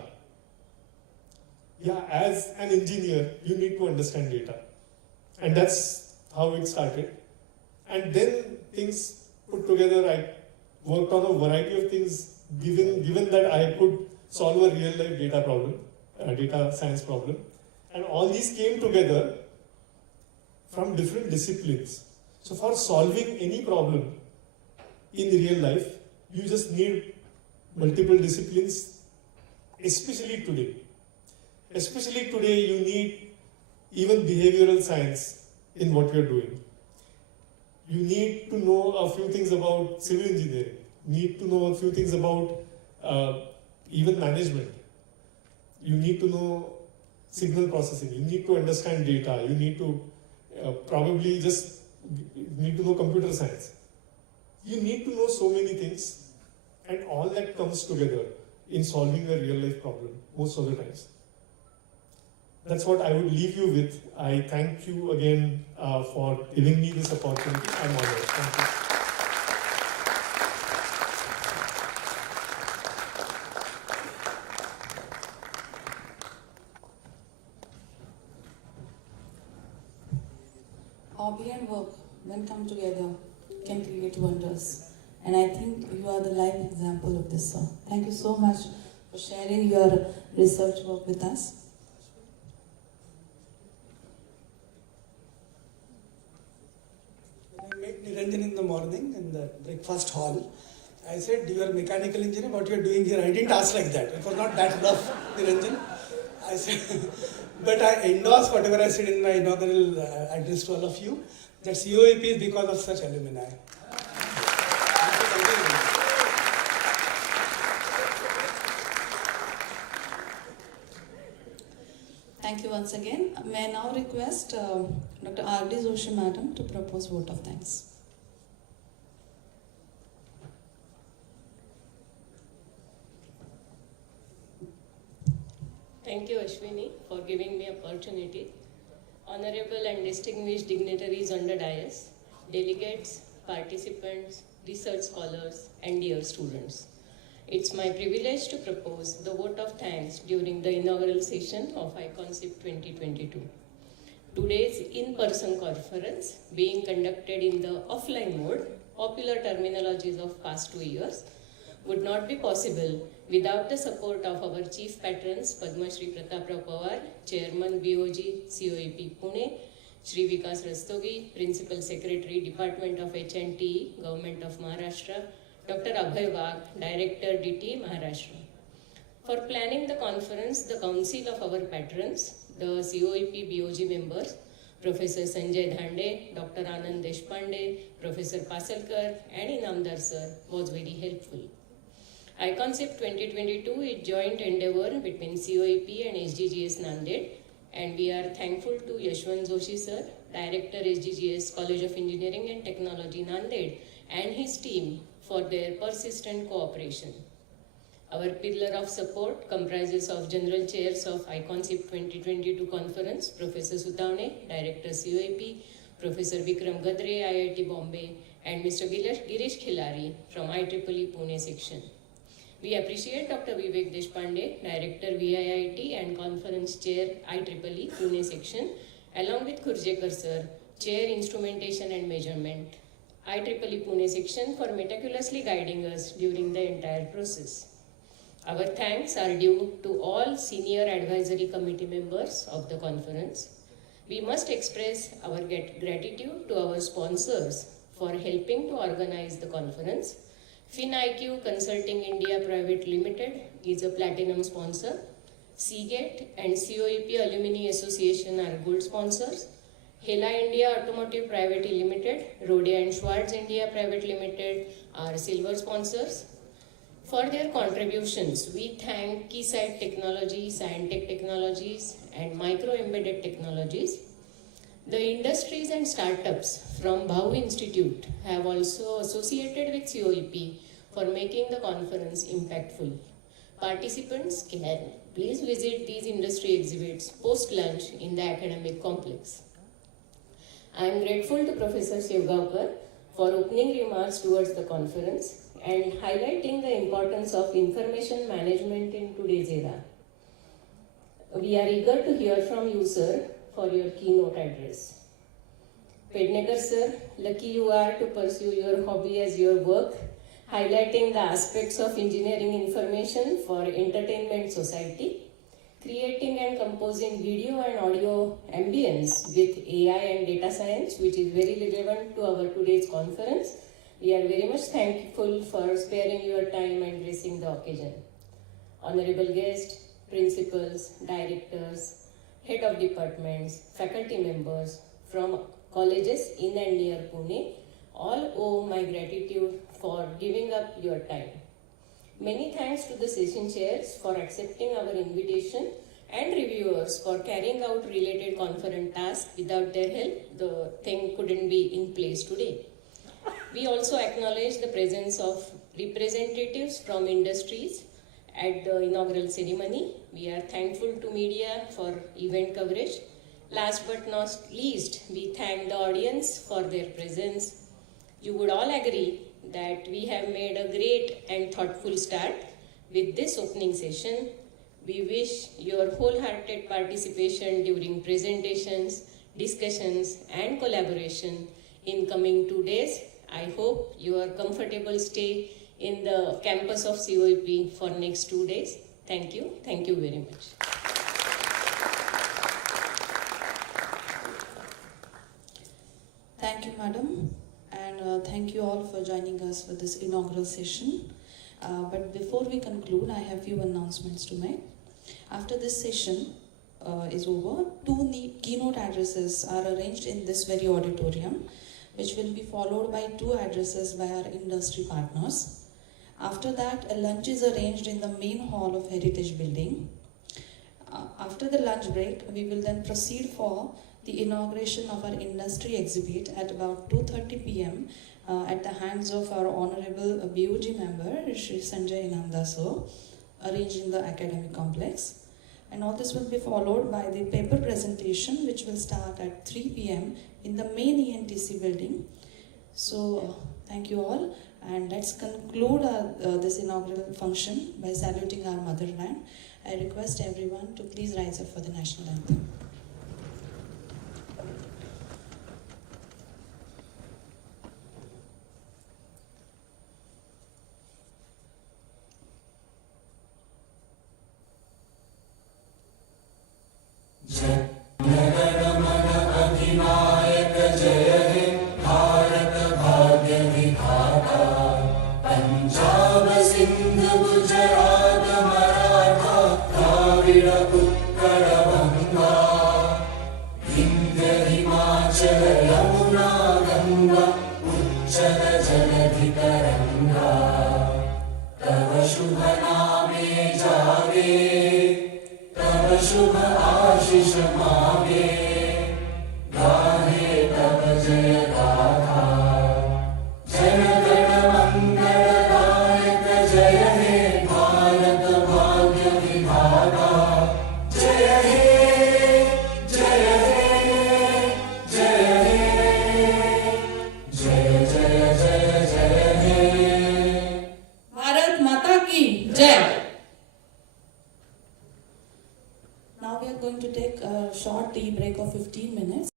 Yeah, as an engineer, you need to understand data. And that's how it started. And then things put together, I worked on a variety of things, given that I could solve a real life data problem, a data science problem. And all these came together from different disciplines. So for solving any problem in real life, you just need multiple disciplines, especially today. Especially today, you need even behavioral science in what you're doing. You need to know a few things about civil engineering. You need to know a few things about even management. You need to know signal processing. You need to understand data. You need to probably just need to know computer science. You need to know so many things, and all that comes together in solving a real life problem most of the times. That's what I would leave you with. I thank you again for giving me this opportunity. I'm honored. Thank you. Hobby and work, when come together, can create wonders. And I think you are the live example of this, sir. Thank you so much for sharing your research work with us. When I met Niranjan in the morning in the breakfast hall, I said, "You are a mechanical engineer, what you are doing here?" I didn't ask like that. It was not that rough, Niranjan. I said, but I endorse whatever I said in my inaugural address to all of you, that COAP is because of such alumni. Thank you once again. May I now request Dr. R.D. Joshi Madam to propose vote of thanks. Thank you, Ashwini, for giving me opportunity. Honorable and distinguished dignitaries on the dais, delegates, participants, research scholars, and dear students. It's my privilege to propose the vote of thanks during the inaugural session of ICon-SIP 2022. Today's in-person conference, being conducted in the offline mode, popular terminologies of past 2 years, would not be possible without the support of our chief patrons Padma Shri Pratapra Pawar, Chairman BOG COAP Pune, Shri Vikas Rastogi, Principal Secretary Department of H&T, Government of Maharashtra, Dr. Abhay Wagh, Director DT Maharashtra. For planning the conference, the council of our patrons, the COAP BOG members, Professor Sanjay Dhande, Dr. Anand Deshpande, Professor Pasalkar, and Inamdar sir was very helpful. ICon-SIP 2022 is joint endeavor between COAP and SDGS Nanded, and we are thankful to Yashwant Joshi sir, Director SDGS College of Engineering and Technology Nanded, and his team for their persistent cooperation. Our pillar of support comprises of General Chairs of ICon-SIP 2022 Conference, Professor Sutavne, Director COAP, Professor Vikram Gadre, IIT Bombay, and Mr. Girish Khilari from IEEE Pune section. We appreciate Dr. Vivek Deshpande, Director VIIT and Conference Chair IEEE Pune section, along with Khurjekar sir, Chair Instrumentation and Measurement, IEEE Pune section, for meticulously guiding us during the entire process. Our thanks are due to all senior advisory committee members of the conference. We must express our gratitude to our sponsors for helping to organize the conference. FinIQ Consulting India Private Limited is a platinum sponsor. Seagate and COAP Alumni Association are gold sponsors. Hela India Automotive Private Limited, Rodia and Schwartz India Private Limited are silver sponsors. For their contributions, we thank Keysight Technologies, Scientech Technologies, and Micro Embedded Technologies. The industries and startups from Bhau Institute have also associated with COEP for making the conference impactful. Participants can please visit these industry exhibits post-lunch in the academic complex. I am grateful to Professor Shivgaonkar for opening remarks towards the conference and highlighting the importance of information management in today's era. We are eager to hear from you, sir, for your keynote address. Pednekar sir, lucky you are to pursue your hobby as your work, highlighting the aspects of engineering information for entertainment society, creating and composing video and audio ambience with AI and data science, which is very relevant to our today's conference. We are very much thankful for sparing your time and gracing the occasion. Honorable guests, principals, directors, head of departments, faculty members from colleges in and near Pune, all owe my gratitude for giving up your time. Many thanks to the session chairs for accepting our invitation and reviewers for carrying out related conference tasks. Without their help, the thing couldn't be in place today. We also acknowledge the presence of representatives from industries at the inaugural ceremony. We are thankful to media for event coverage. Last but not least, we thank the audience for their presence. You would all agree that we have made a great and thoughtful start with this opening session. We wish your wholehearted participation during presentations, discussions, and collaboration in coming 2 days. I hope your comfortable stay in the campus of COEP for next 2 days. Thank you. Thank you very much. Thank you, madam, and thank you all for joining us for this inaugural session. But before we conclude, I have few announcements to make. After this session is over, 2 keynote addresses are arranged in this very auditorium, which will be followed by 2 addresses by our industry partners. After that, a lunch is arranged in the main hall of Heritage Building. After the lunch break, we will then proceed for the inauguration of our industry exhibit at about 2:30 p.m. At the hands of our Honorable BOG member, Shri Sanjay Inamda sir, arranged in the academic complex. And all this will be followed by the paper presentation, which will start at 3 p.m. in the main ENTC building. So thank you all, and let's conclude this inaugural function by saluting our motherland. I request everyone to please rise up for the national anthem. Now we are going to take a short tea break of 15 minutes.